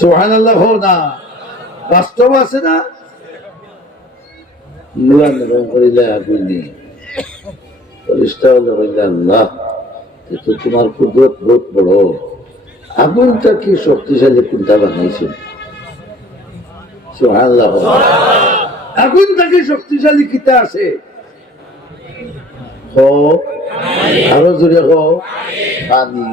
সুবহানাল্লাহ হো না, বাস্তব আছে না? লুয়া নরম করিলে আগুনি পরিষ্টা হলে হইলে আল্লাহ, তো তোমার কুদরত বহুত বড়। আগুনটা কি শক্তিশালী কোনটা বানাইছেন? সুবহানাল্লাহ। আগুনটা কি শক্তিশালী কিতা আছে? আরো জোরে পানি।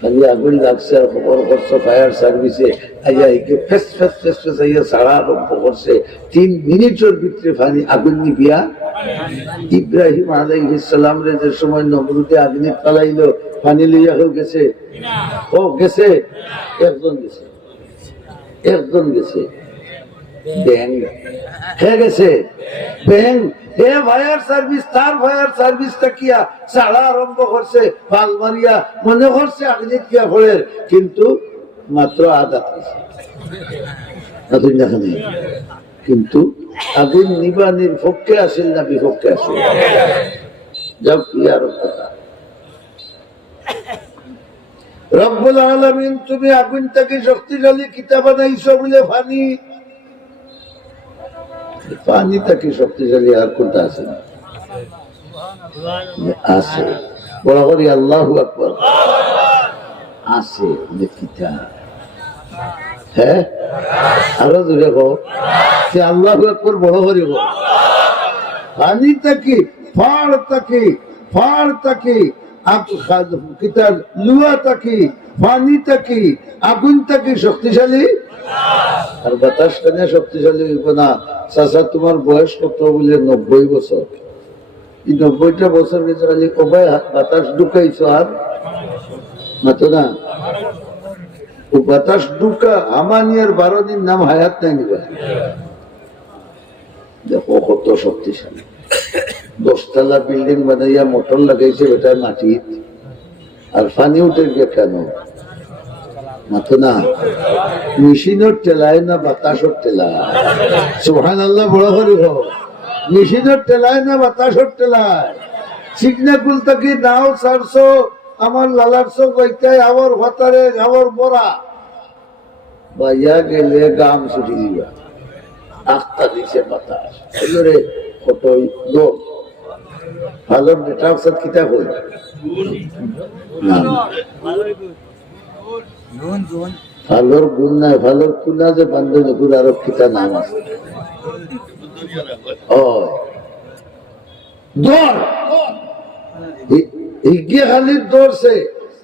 খালি আগুন লাগছে আর খবর করছো ফায়ার সার্ভিসে আইয়া ফেস ফেস ফেস ফেস আইয়া ছাড়া আরম্ভ করছে। 3 মিনিটের ভিতরে পানি আগুন নিবিয়া। ইব্রাহিম আলাইহিস সালাম রে যে সময় নমরুদে আগুনে পালাইলো পানি লইয়া হয়ে গেছে, ও গেছে একজন গেছে ব্যাং হয়ে গেছে ব্যাং। হে ফায়ার সার্ভিস, তার ফায়ার সার্ভিসটা কিয়া ছাড়া আরম্ভ করছে পাল মারিয়া, মনে করছে আগুনে কিয়া ফলে, কিন্তু মাত্র আধা কিন্তু আগুন নিবানির পক্ষে আসেন না বিপক্ষে আসেন? যাও কি আর কথা। রব্বুল আলামিন তুমি আগুনটাকে শক্তিশালী কিতা বানাইছো বলে পানিটাকে শক্তিশালী আর কোনটা আছে না? আছে বড় করি আল্লাহু আকবার আছে কিতা। হ্যাঁ আরো জোরে হোক আল্লাহু আকবার বড় করি হোক। পানিটাকে ফাড়টাকে লুয়াটাকে পানিটাকে আগুনটাকে শক্তিশালী, আর বাতাস কেন শক্তিশালী হইব না? চাচা তোমার বয়স কত বলে? 90 বছর। এই 90টা বছর গেছে খালি ওবাই বাতাস ঢুকাইছো আর মাতো না। ও বাতাস ঢুকা আমানিয়ার 12 দিন নাম হায়াত নাই নিবা। দেখো কত শক্তিশালী। 10 তলা বিল্ডিং বানাইয়া মোটর লাগাইছে ওটা মাটি, আর পানি উঠে গিয়ে কেন মাথো না? মেশিনের টেলায় না বাতাসের টেলায়? সুবহানাল্লাহ বড় করে হোক। মেশিনের টেলায় না বাতাসের টেলায়? সিগনাকুল থেকে নাও ছাড়ছো আমার লালার চোখ বাইতায় আবার ভাতারে আবার বড়া বাইয়া গেলে গাম ছুটি দিবা। আখতা দিছে বাতাস এগুলো কতই দোষ। ভালোর ডেটার সাথে কিতা কই ভালোর গুণ নাই, ভালোর কুনা যে বান্ধবী গুণ আরো কিতা নাম আছে। খালি দৌড়ছে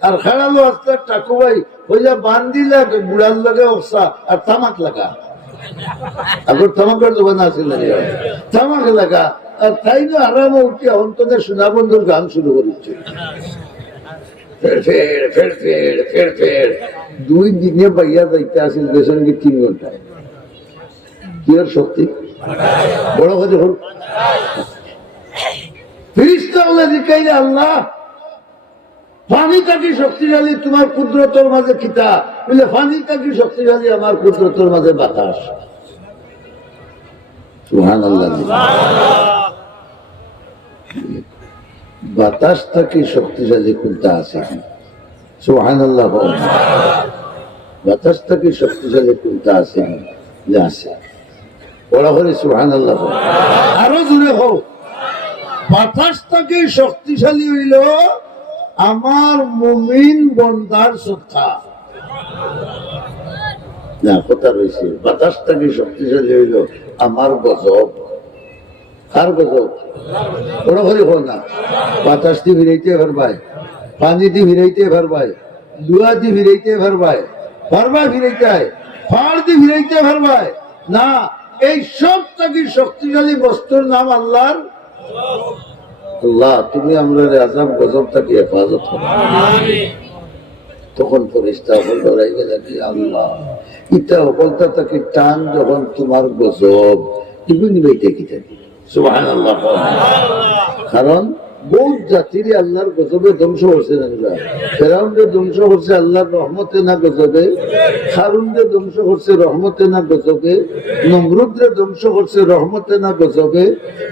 আর খেলালো আস্তে টাকুবাই হইয়া বান্দিলা বুড়ার লাগে অবস্থা আর তামাক লাগা। আগর তামাকের দোকান আছিল তামাক লাগা, আর তাই না আরামে উঠে অন্তদের সোনা বন্ধুর গান শুরু করেছে। 2 দিনে বাইয়া যাইতে আসিল বেসন কি 3 ঘন্টায়। কি আর শক্তি বড় কথা হল। ফিরিস্তা বলে জিকাইলে আল্লাহ পানিটা কি শক্তিশালী তোমার কুদরতের মাঝে কিতা বলে? পানিটা কি শক্তিশালী আমার কুদরতের মাঝে বাতাস। সুবহানাল্লাহ। বাতাসটা কি শক্তিশালী কোনটা আছে? সুবহানাল্লাহ। বাতাসটা কি শক্তিশালী কোনটা আছে? আছে বড় করে সুবহানাল্লাহ। আরো জোরে হোক। বাতাসটাকে শক্তিশালী হইল আমার মুমিন বন্দার সত্তা। না কথা রয়েছে। বাতাসটাকে শক্তিশালী হইল আমার গজব। কার গজব? বড় করে হোক না। বাতাস দিয়ে ভিড়াইতে পারবাই, পানি দিয়ে ভিড়াইতে পারবাই, লুয়া দিয়ে ভিড়াইতে পারবাই, পারবাই ভিড়াইতে হয়, ফাড় দিয়ে ভিড়াইতে পারবাই না। এই সব থেকে শক্তিশালী বস্তুর নাম আল্লাহর। আল্লাহ তুমি আমরা আযাব গজব থেকে হেফাজত করো। তখন ফেরেশতা বলে কি আল্লাহ ইটা অকলতা তাকে টান যখন তোমার গজব এগুলি বাইতে কি থাকি সুবহানাল্লাহ। কারণ বহুত জাতির আল্লাহর গজবে ধ্বংস করছে না, ফেরাউনকে ধ্বংস করছে আল্লাহর রহমতে না গজবে, হারুনকে ধ্বংস করছে রহমতে না গজবে, নমরুদরে ধ্বংস করছে রহমতে না গজবে,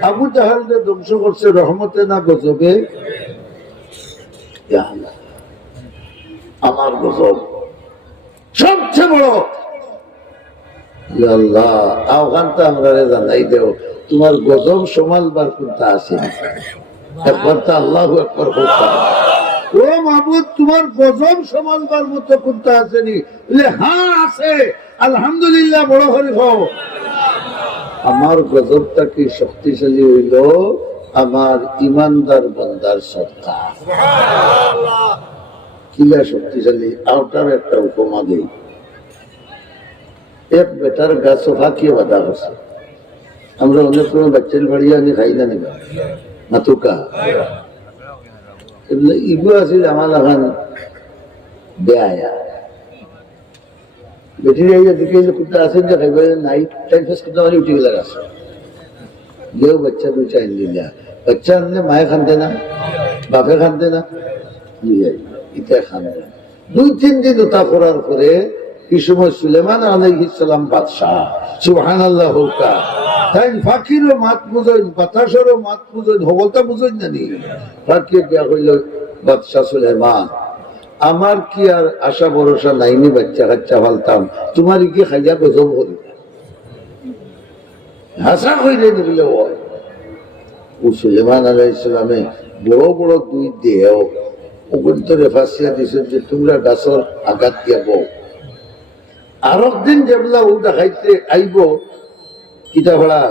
আবু জাহালকে ধ্বংস করছে রহমতে না গজবে। আমার গজব সবচেয়ে বড়। আল্লাহ আহ্বানটা আমরা জানাই দেও, তোমার গজব সমালবার কোনটা আছে? একবার তো আল্লাহ একবার করতাম, ও মাহবুব তোমার গজব সমালবার মতো কোনটা আসেনি? হ্যাঁ আছে, আলহামদুলিল্লাহ, বড় করে হও। আমার গজবটা কি শক্তিশালী হইল? আমার ইমানদার বান্দার সদকা। কিলা শক্তিশালী? আওটার একটা উপমা দেই। এক বেটার গাছ ফাঁকিয়ে বাধা করছে। আমরা অনেক সময় বাচ্চার বাড়ি আনি খাই না নেবা নাতুকা, ইগু আছে আমার লাগান বেয়া বেটির দিকে কুত্তা আছেন যে খাইবে নাই, টাইম ফেস করতে মানে উঠে গেলে গাছ দেও বাচ্চা দুই চাইন দিলা। বাচ্চা আনলে মায়ে খানতে না, বাপে খানতে না, ইটা খান। 2-3 দিন ওটা করার পরে এই সময় সুলেমান আলাইহিস সালাম বাদশাহ, সুবহানাল্লাহ হোকা, তাই ফাঁকিরও মাত বুঝেন, বাতাসেরও মাত বুঝেন, হবলতা বুঝেন জানি। ফাঁকিয়ে দেওয়া হইল বাদশাহ সুলেমান, আমার কি আর আশা ভরসা নাইনি, বাচ্চা কাচ্চা ফালতাম, তোমার কি খাইয়া গজব হল হাসা হইলে বলে হয়। ও সুলেমান আলাইহিস সালামে বড় বড় 2 দেহ অভ্যন্তরে ফাঁসিয়া দিয়েছেন যে তোমরা গাছর আঘাত দিয়া বউ। আর একদিন যেগুলা ও দেখাইতে আইব কিতা ভাড়া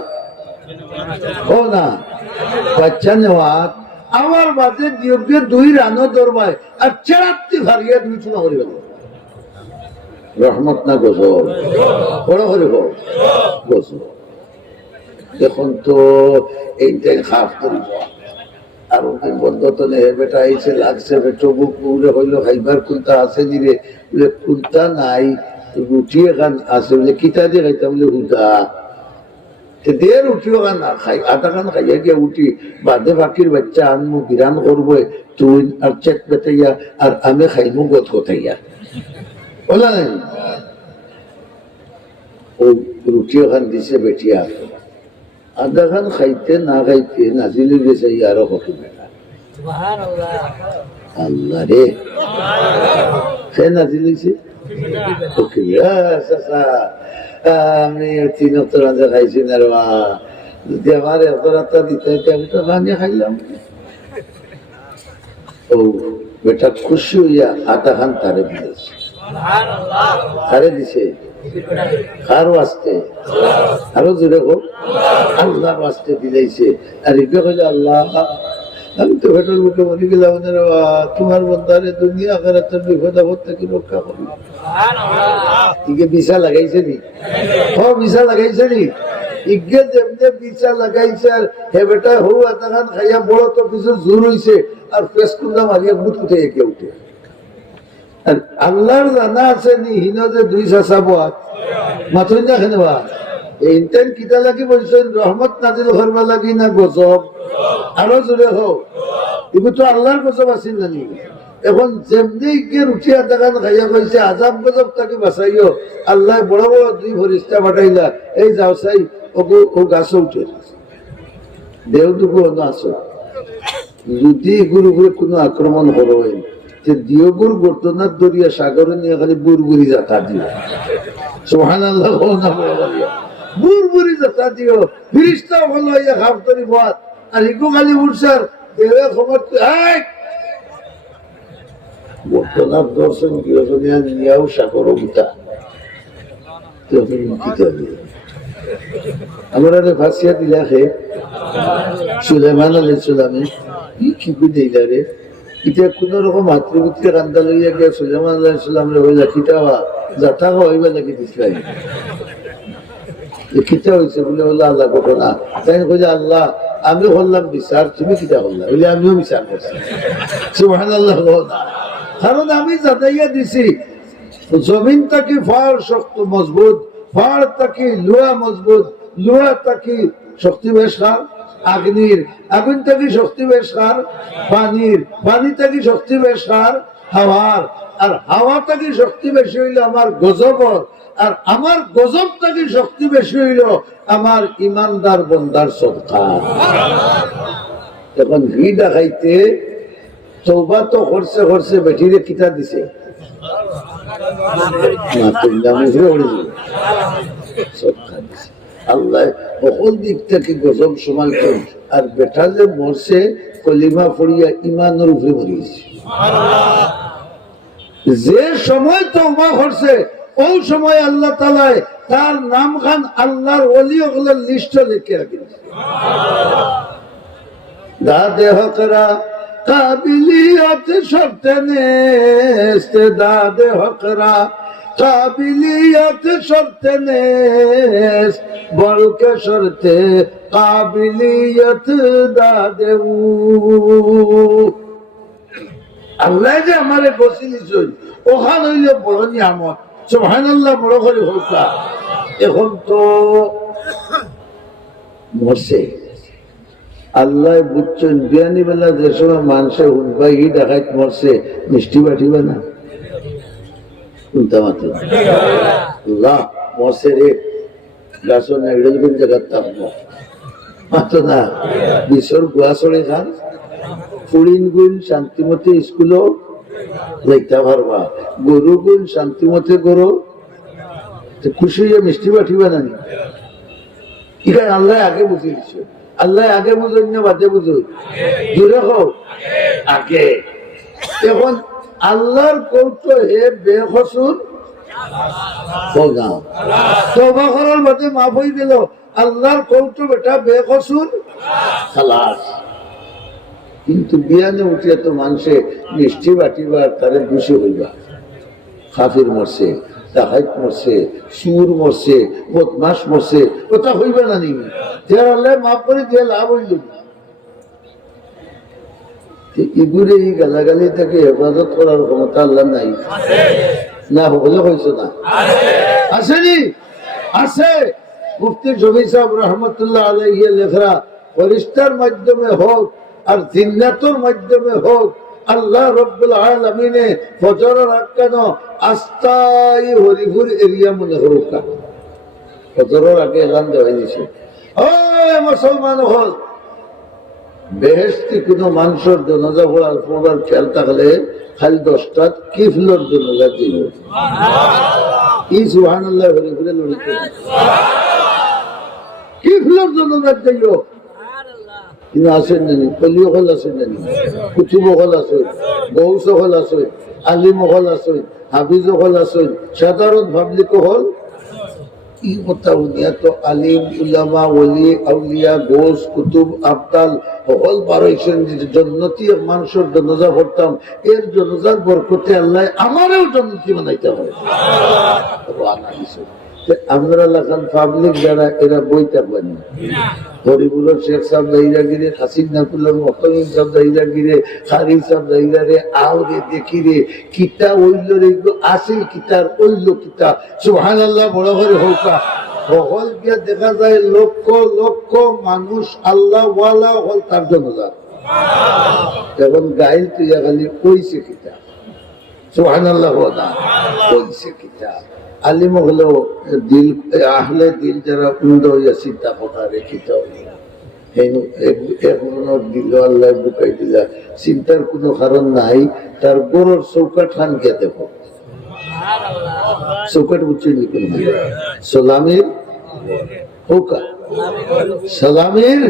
ও না বাচ্চা নেওয়া আমার বাদে দিয়কে 2 রানো দরবায় আর চেরাত্তি ভারিয়া 2 চুনা করে গেল। রহমত না গজব? বড় করে গজব। এখন তো এইটাই খাপ করিব। আর ওদিন বন্ধ তো নেই, বেটা আইসে লাগছে, বেটো বুক পুরে হইলো খাইবার কোনটা আছে নিরে বলে কোনটা নাই, রুটি এখান আছে বলে কিতা দিয়ে খাইতাম বলে হুদা দের উঠিও খান খাই আধা খান খাইয়া গিয়া উঠি বাদে বাকির বাচ্চা আনমু বিরান করবো তুই আর চেক পেতাইয়া আর আমি খাইমু গত কোথাইয়া বলা নাই। ও রুটিও খান দিছে বেটিয়া আধা খান খাইতে না খাইতে নাজিলে গেছে আরো কত বেটা। আল্লাহ রে, সে নাজিলেছে আমি 3 অক্ট রাজা খাইছি না রে মা, যদি আমার এত রাত্তা দিতে আমি তো ভাঙিয়ে খাইলাম। ও বেটা খুশি হইয়া আধা খান তারে দিয়েছে, তারে দিছে কার ওয়াস্তে? আরো জোরে হোক, আল্লাহর ওয়াস্তে দিলাইছে। আর এটা হইলে আল্লাহ আমি তো ভেটার মুখে মনে গেলাম, তোমার বন্ধারে দুনিয়া আখিরাতের বিপদ আপদ থেকে রক্ষা করবে। ইকে বিছা লাগাইছে নি? বিছা লাগাইছে নি? ইগে যেমনি বিছা লাগাইছে আর হে বেটা হৌ এত খান খাইয়া বড় তো কিছু জোর হইছে আর ফেস কুন্দা মারিয়া বুট উঠে একে উঠে। আর আল্লাহর জানা আছে নি হিন যে 2 চাচা বাত মাথুন না খেনেবা এইটাই কিতা লাগি বলছেন রহমত নাজিল করবা লাগি না গজব? আরো জোরে হোক, এগুলো তো আল্লাহর গজব আছিল জানি। এখন যেমনি গিয়ে উঠিয়া দেখান খাইয়া কইছে আজাব গজব তাকে বাঁচাইও, আল্লাহ বড় বড় 2 ফেরেশতা পাঠাইলা, এই যাও চাই ও গাছ উঠে দেহটুকু আসো। যদি এগুলোর উপরে কোনো আক্রমণ করো যে দিয়গুর গর্তনার দরিয়া সাগরে নিয়ে খালি বুরবুরি যাতা দিও, সুবহানাল্লাহ, বুরবুরি যাতা দিও, ফিরিস্তা ভালো হইয়া খাপ তরি বাদ আর ইগো খালি উঠছার দেহে খবর গর্তনার দর্শন গৃহজনিয়া নিয়াও সাগর গীতা আমরা ফাঁসিয়া দিলা খে সুলেমান আলাইহিস সালামে কি দিলা রে। এটা কোন রকম মাতৃবৃত্তি কান্দা লইয়া গিয়া সুলেমান আলাইহিস সালামরে হইলা খিতাবা যাতা হইবা লাগি দিছলাই খিতা হয়েছে বলে বললো আল্লাহ ঘটনা। তাই কইলে আল্লাহ আমি করলাম বিচার, তুমি কিতা করলাম বলে আমিও বিচার করছি। সুবহানাল্লাহ, কারণ আমি জানাইয়া দিছি জমিন থাকি ফাড় শক্ত মজবুত, ফাড় থাকি লোহা মজবুত, লোহা থাকি শক্তি বেশ খার আগ্নির, আগুন থাকি শক্তি বেশ খার পানির, পানি থাকি শক্তি বেশ খার হাওয়ার, আর হাওয়া থাকি শক্তি বেশি হইল আমার গজবর, আর আমার গজব থাকি শক্তি বেশি হইল আমার ইমানদার বন্দার সদকার। এখন ঘি দেখাইতে তওবা তো করছে করছে, বেটিরে কিতা দিছে আল্লাহ সকল দিক থেকে গজব সমাল করেন। আর বেটা যে মরছে কলিমা পড়িয়া ইমানের উপরে মরিয়েছে। যে সময় তওবা করছে ওই সময় আল্লাহ তাআলা তার নাম খান আল্লাহর ওলি ওগুলোর লিস্ট লিখে রাখেছে। দাদে হকরা কাবিলিয়ত শর্তে নেস্ত, দাদে হকরা কাবিলিয়ত শর্তে নেস্ত, বলকে শর্তে কাবিলিয়ত দাদে। আল্লাহ যে আমারে বসিলিছই ওখান হইলে বড় নিয়ামত, সুবহানাল্লাহ, বড় করে হোকা। এখন তো মরছে আল্লাহ বুঝছেন, বিয়ানি বেলা যে সময় মানুষের উঠবাই দেখাইত মরছে, মিষ্টি বাটিবে না শুনতে মাত্র আল্লাহ মরছে রে গাছর নেগড়েল গুণ জায়গার থাকবো মাত্র না বিশ্বর গুয়া চড়ে খান ফুড়িন গুণ শান্তিমতে স্কুলও যাইতে পারবা, গরু গুণ শান্তিমতে গরু খুশি হয়ে মিষ্টি বাটিবে না। এখানে আল্লাহ আগে বুঝিয়ে দিচ্ছে, আল্লাহ আগে বুঝুন না বাদে বুঝুন, দূরে হোক আগে। এখন আল্লাহর কৌত হে বেকসুর তওবা করার বাদে মাফ হয়ে গেল, আল্লাহর কৌত বেটা বেকসুর খালাস। কিন্তু বিয়ানে উঠিয়া তো মানুষে মিষ্টি বাটিবার তারে খুশি হইবা। কাফির মরছে, ডাকাইত মরছে, সুর মরছে, বদমাস মরছে, কথা হইবে না নিবি আল্লাহ মাফ করে দিয়ে লাভ হইল। ইগুরে এই গালাগালি থেকে হেফাজত করার ক্ষমতা আল্লাহ নাই না, বলে হয়েছে না আসেনি আছে। মুফতি শফি সাহেব রহমতুল্লাহ আলাইহি লেখরা ফেরেশতার মাধ্যমে হোক আর জিন্নাতের মাধ্যমে হোক, আল্লাহ রাব্বুল আলামিনে ফজরের আগ আস্তাই হরিপুর এরিয়া মনে করুক, ফজরের আগে এলান দেওয়া দিয়েছে, ও মুসলমান হল বেহেশতি কোনো মানুষের জানাজা পড়ার খেয়াল থাকলে খালি 10টা কিফলোর জানাজা দিল। কি সুবহানাল্লাহ হরিপুরে লড়িতে কিফলোর জানাজা দিল। কিন্তু আসেন জানি কলিও হল আসেন জানি, কুতুব হল আসেন, গৌস হল আসেন, আলিম হল আসেন, হাফিজ হল আসেন, সাধারণ পাবলিক হল। কি কথা উনিয়া তো আলিম উলামা ওলি আউলিয়া গোস কুতুব আবদাল হল বারোইছেন জন্নতি মানুষের জানাজা পড়তাম, এর জানাজার বরকতে আল্লাহ আমারও জান্নাতি বানাইতে হয়। আমরা লাগান পাবলিক যারা এরা বই থাকবেন না, হরিপুরের শেখ সাহেব দাইরাগিরে, হাসিন নাকুল্লার মহমিন সাহেব দাইরাগিরে, খারি সাহেব দাইরারে আওরে দেখি রে কিতা ওইল রে আসিল কিতার ওইল কিতা সুবহানাল্লাহ বড় করে হোকা। হল গিয়া দেখা যায় লক্ষ লক্ষ মানুষ আল্লাহ ওয়ালা হল তার জন্য যান। এখন গাইল তুইয়া খালি কইছে কিতা সুবহানাল্লাহ বলা কইছে কিতা। আলিম হলো দিল আহলে দিল যারা উন্দ হইয়া চিন্তা কথা রেখিত দিল আল্লাহ বুকাই দিলা, চিন্তার কোনো কারণ নাই। তার গরুর চৌকাট খান গিয়া দেখো, চৌকাট বুঝছেন সালামের হোকা সালামের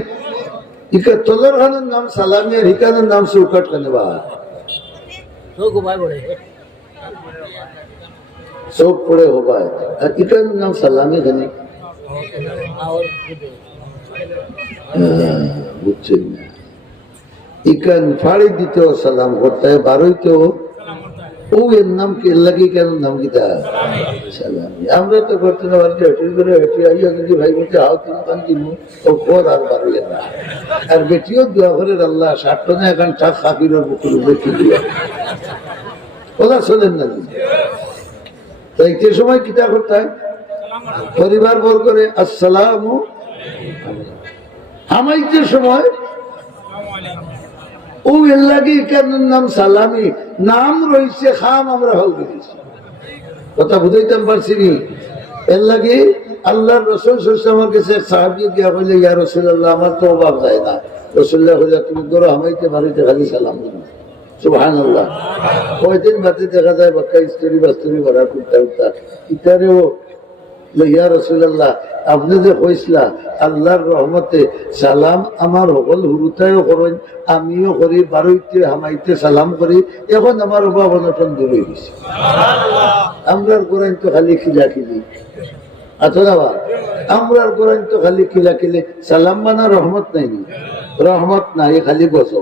ইকা তলার খানের নাম সালামের, হিকানের নাম চৌকাট খানে বা চোখ পড়ে হবায়, আর ইটার নাম সালামি খানি বুঝছেন না। ইকান ফাড়ি দিতেও সালাম করতে হয়, বারোইতেও ও এর নাম কি লাগে, কেন নাম কিতা সালামি। আমরা তো করতে না পারি হেঁটে করে হেঁটে আইয়া যদি ভাই বলছে হাও তিন পান কিনবো ও কর আর বারোই না। আর বেটিও দোয়া করে আল্লাহ 60 টনে এখন ঠাক খাফির বুকুর উপরে কি দিয়া ওরা চলেন না। যাইতে সময় কিতা করতে হয়? পরিবার বল করে আসসালামু আলাইকুম। হামাইতে সময় ও এর লাগে কেন নাম সালামি, নাম রয়েছে খাম আমরা হল দিয়েছি। কথা বুঝাইতাম পারছি নি? এর লাগে আল্লাহর রাসূল সাল্লাল্লাহু আলাইহি ওয়াসাল্লামের কাছে এক সাহাবী গিয়া বলে, ইয়া রাসূলুল্লাহ, আমার তো অভাব যায় না। রাসূলুল্লাহ বলে, তুমি ধরো হামাইতে বাড়িতে খালি সালাম দিও। সুবহানাল্লাহ। কয়দিন বাদে দেখা যায় বাক্কা স্টোরি বাস্তুরি ভরা করতে উঠতা ইতারেও, ইয়া রাসূলুল্লাহ, আপনি যে কইসলা আল্লাহর রহমতে সালাম আমার সকল হুরুতায়ও করেন, আমিও করি, বারোইতে হামাইতে সালাম করি, এখন আমার অভাব অনটন দূর হয়ে গেছে। আমরার কোরআন তো খালি খিলাখিলি, আচ্ছা বাবা, আমরার কোরআন তো খালি খিলাখিলি। সালাম মানা রহমত নাই, রহমত নাই, খালি বসো।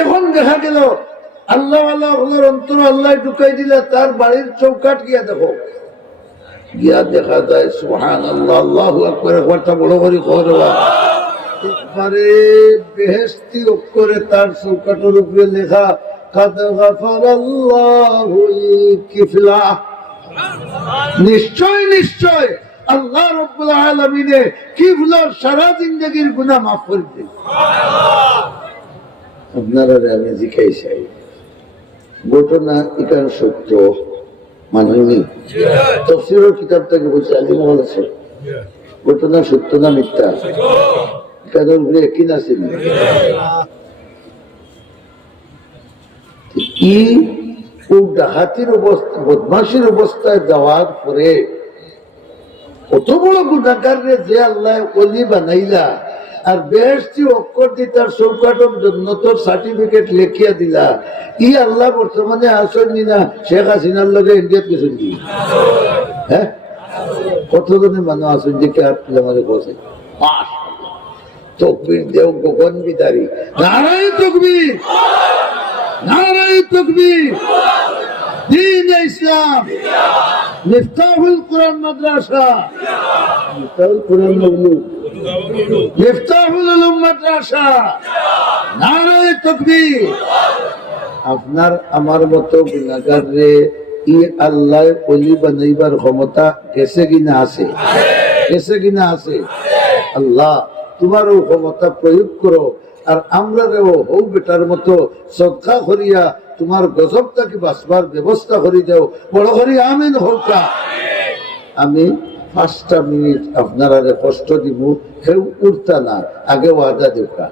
এখন দেখা গেল আল্লাহ আল্লাহ অন্তর আল্লাহ ঢুকাই দিলে, তার বাড়ির চৌকাট গিয়া দেখো, গিয়া দেখা যায় সুবহানাল্লাহ, আল্লাহু আকবার, একবারটা বড় করে খবরবা একবারে বেহেশতি অক্ষরে তার চৌকাটের উপরে লেখা, কাদ গাফারাল্লাহুল কিফলা। নিশ্চয় নিশ্চয় আল্লাহ রাব্বুল আলামিনে কিফলার সারা জিন্দেগীর গুনাহ মাফ করে দেন। আপনারা আমি জিজ্ঞাই চাই, ঘটনা এখান সত্য মানেনি? তাফসীরের কিতাবটাকে বলছে আলিম বলেছে ঘটনা সত্য না মিথ্যা? এখানে উপরে একই না ছিল কি? ও ডাকাতির অবস্থা, বদমাশির অবস্থায় যাওয়ার পরে কত বড় গুণাকার যে আল্লাহ ওলি বানাইলা, আর বেহেশতি অক্ষর দিয়ে তার চৌকাটের জন্য তোর সার্টিফিকেট লেখিয়া দিলা। ই আল্লাহ বর্তমানে আসেননি না শেখ হাসিনার লগে ইন্ডিয়াত গেছেন কি? হ্যাঁ, কতজনে মানুষ আসেন যে কে আমাদের বসে তকবীর দেও গগন বিদারি, নারায়ে তাকবীর, নারায়ে তাকবীর। দ্বীন ইসলাম, মিফতাহুল কুরআন মাদ্রাসা, মিফতাহুল কুরআন মাদ্রাসা, মিফতাহুল উলুম মাদ্রাসা, নারায়ে তাকবীর। আপনার আমার মতো গুনাহগার রে ই আল্লাহ ওলি বানাইবার ক্ষমতা গেছে কিনা? আছে, গেছে কিনা? আছে। আল্লাহ তোমারও ক্ষমতা প্রয়োগ করো, আর আমরা রেও হৌ বেটার মতো সদকা করিয়া তোমার গজবটাকে বাঁচবার ব্যবস্থা করে দাও। বড় করি আমিন হোকা। আমি 5টা মিনিট আপনারা কষ্ট দিব, কেউ উঠতা না, আগে ওয়াদা দেওয়া।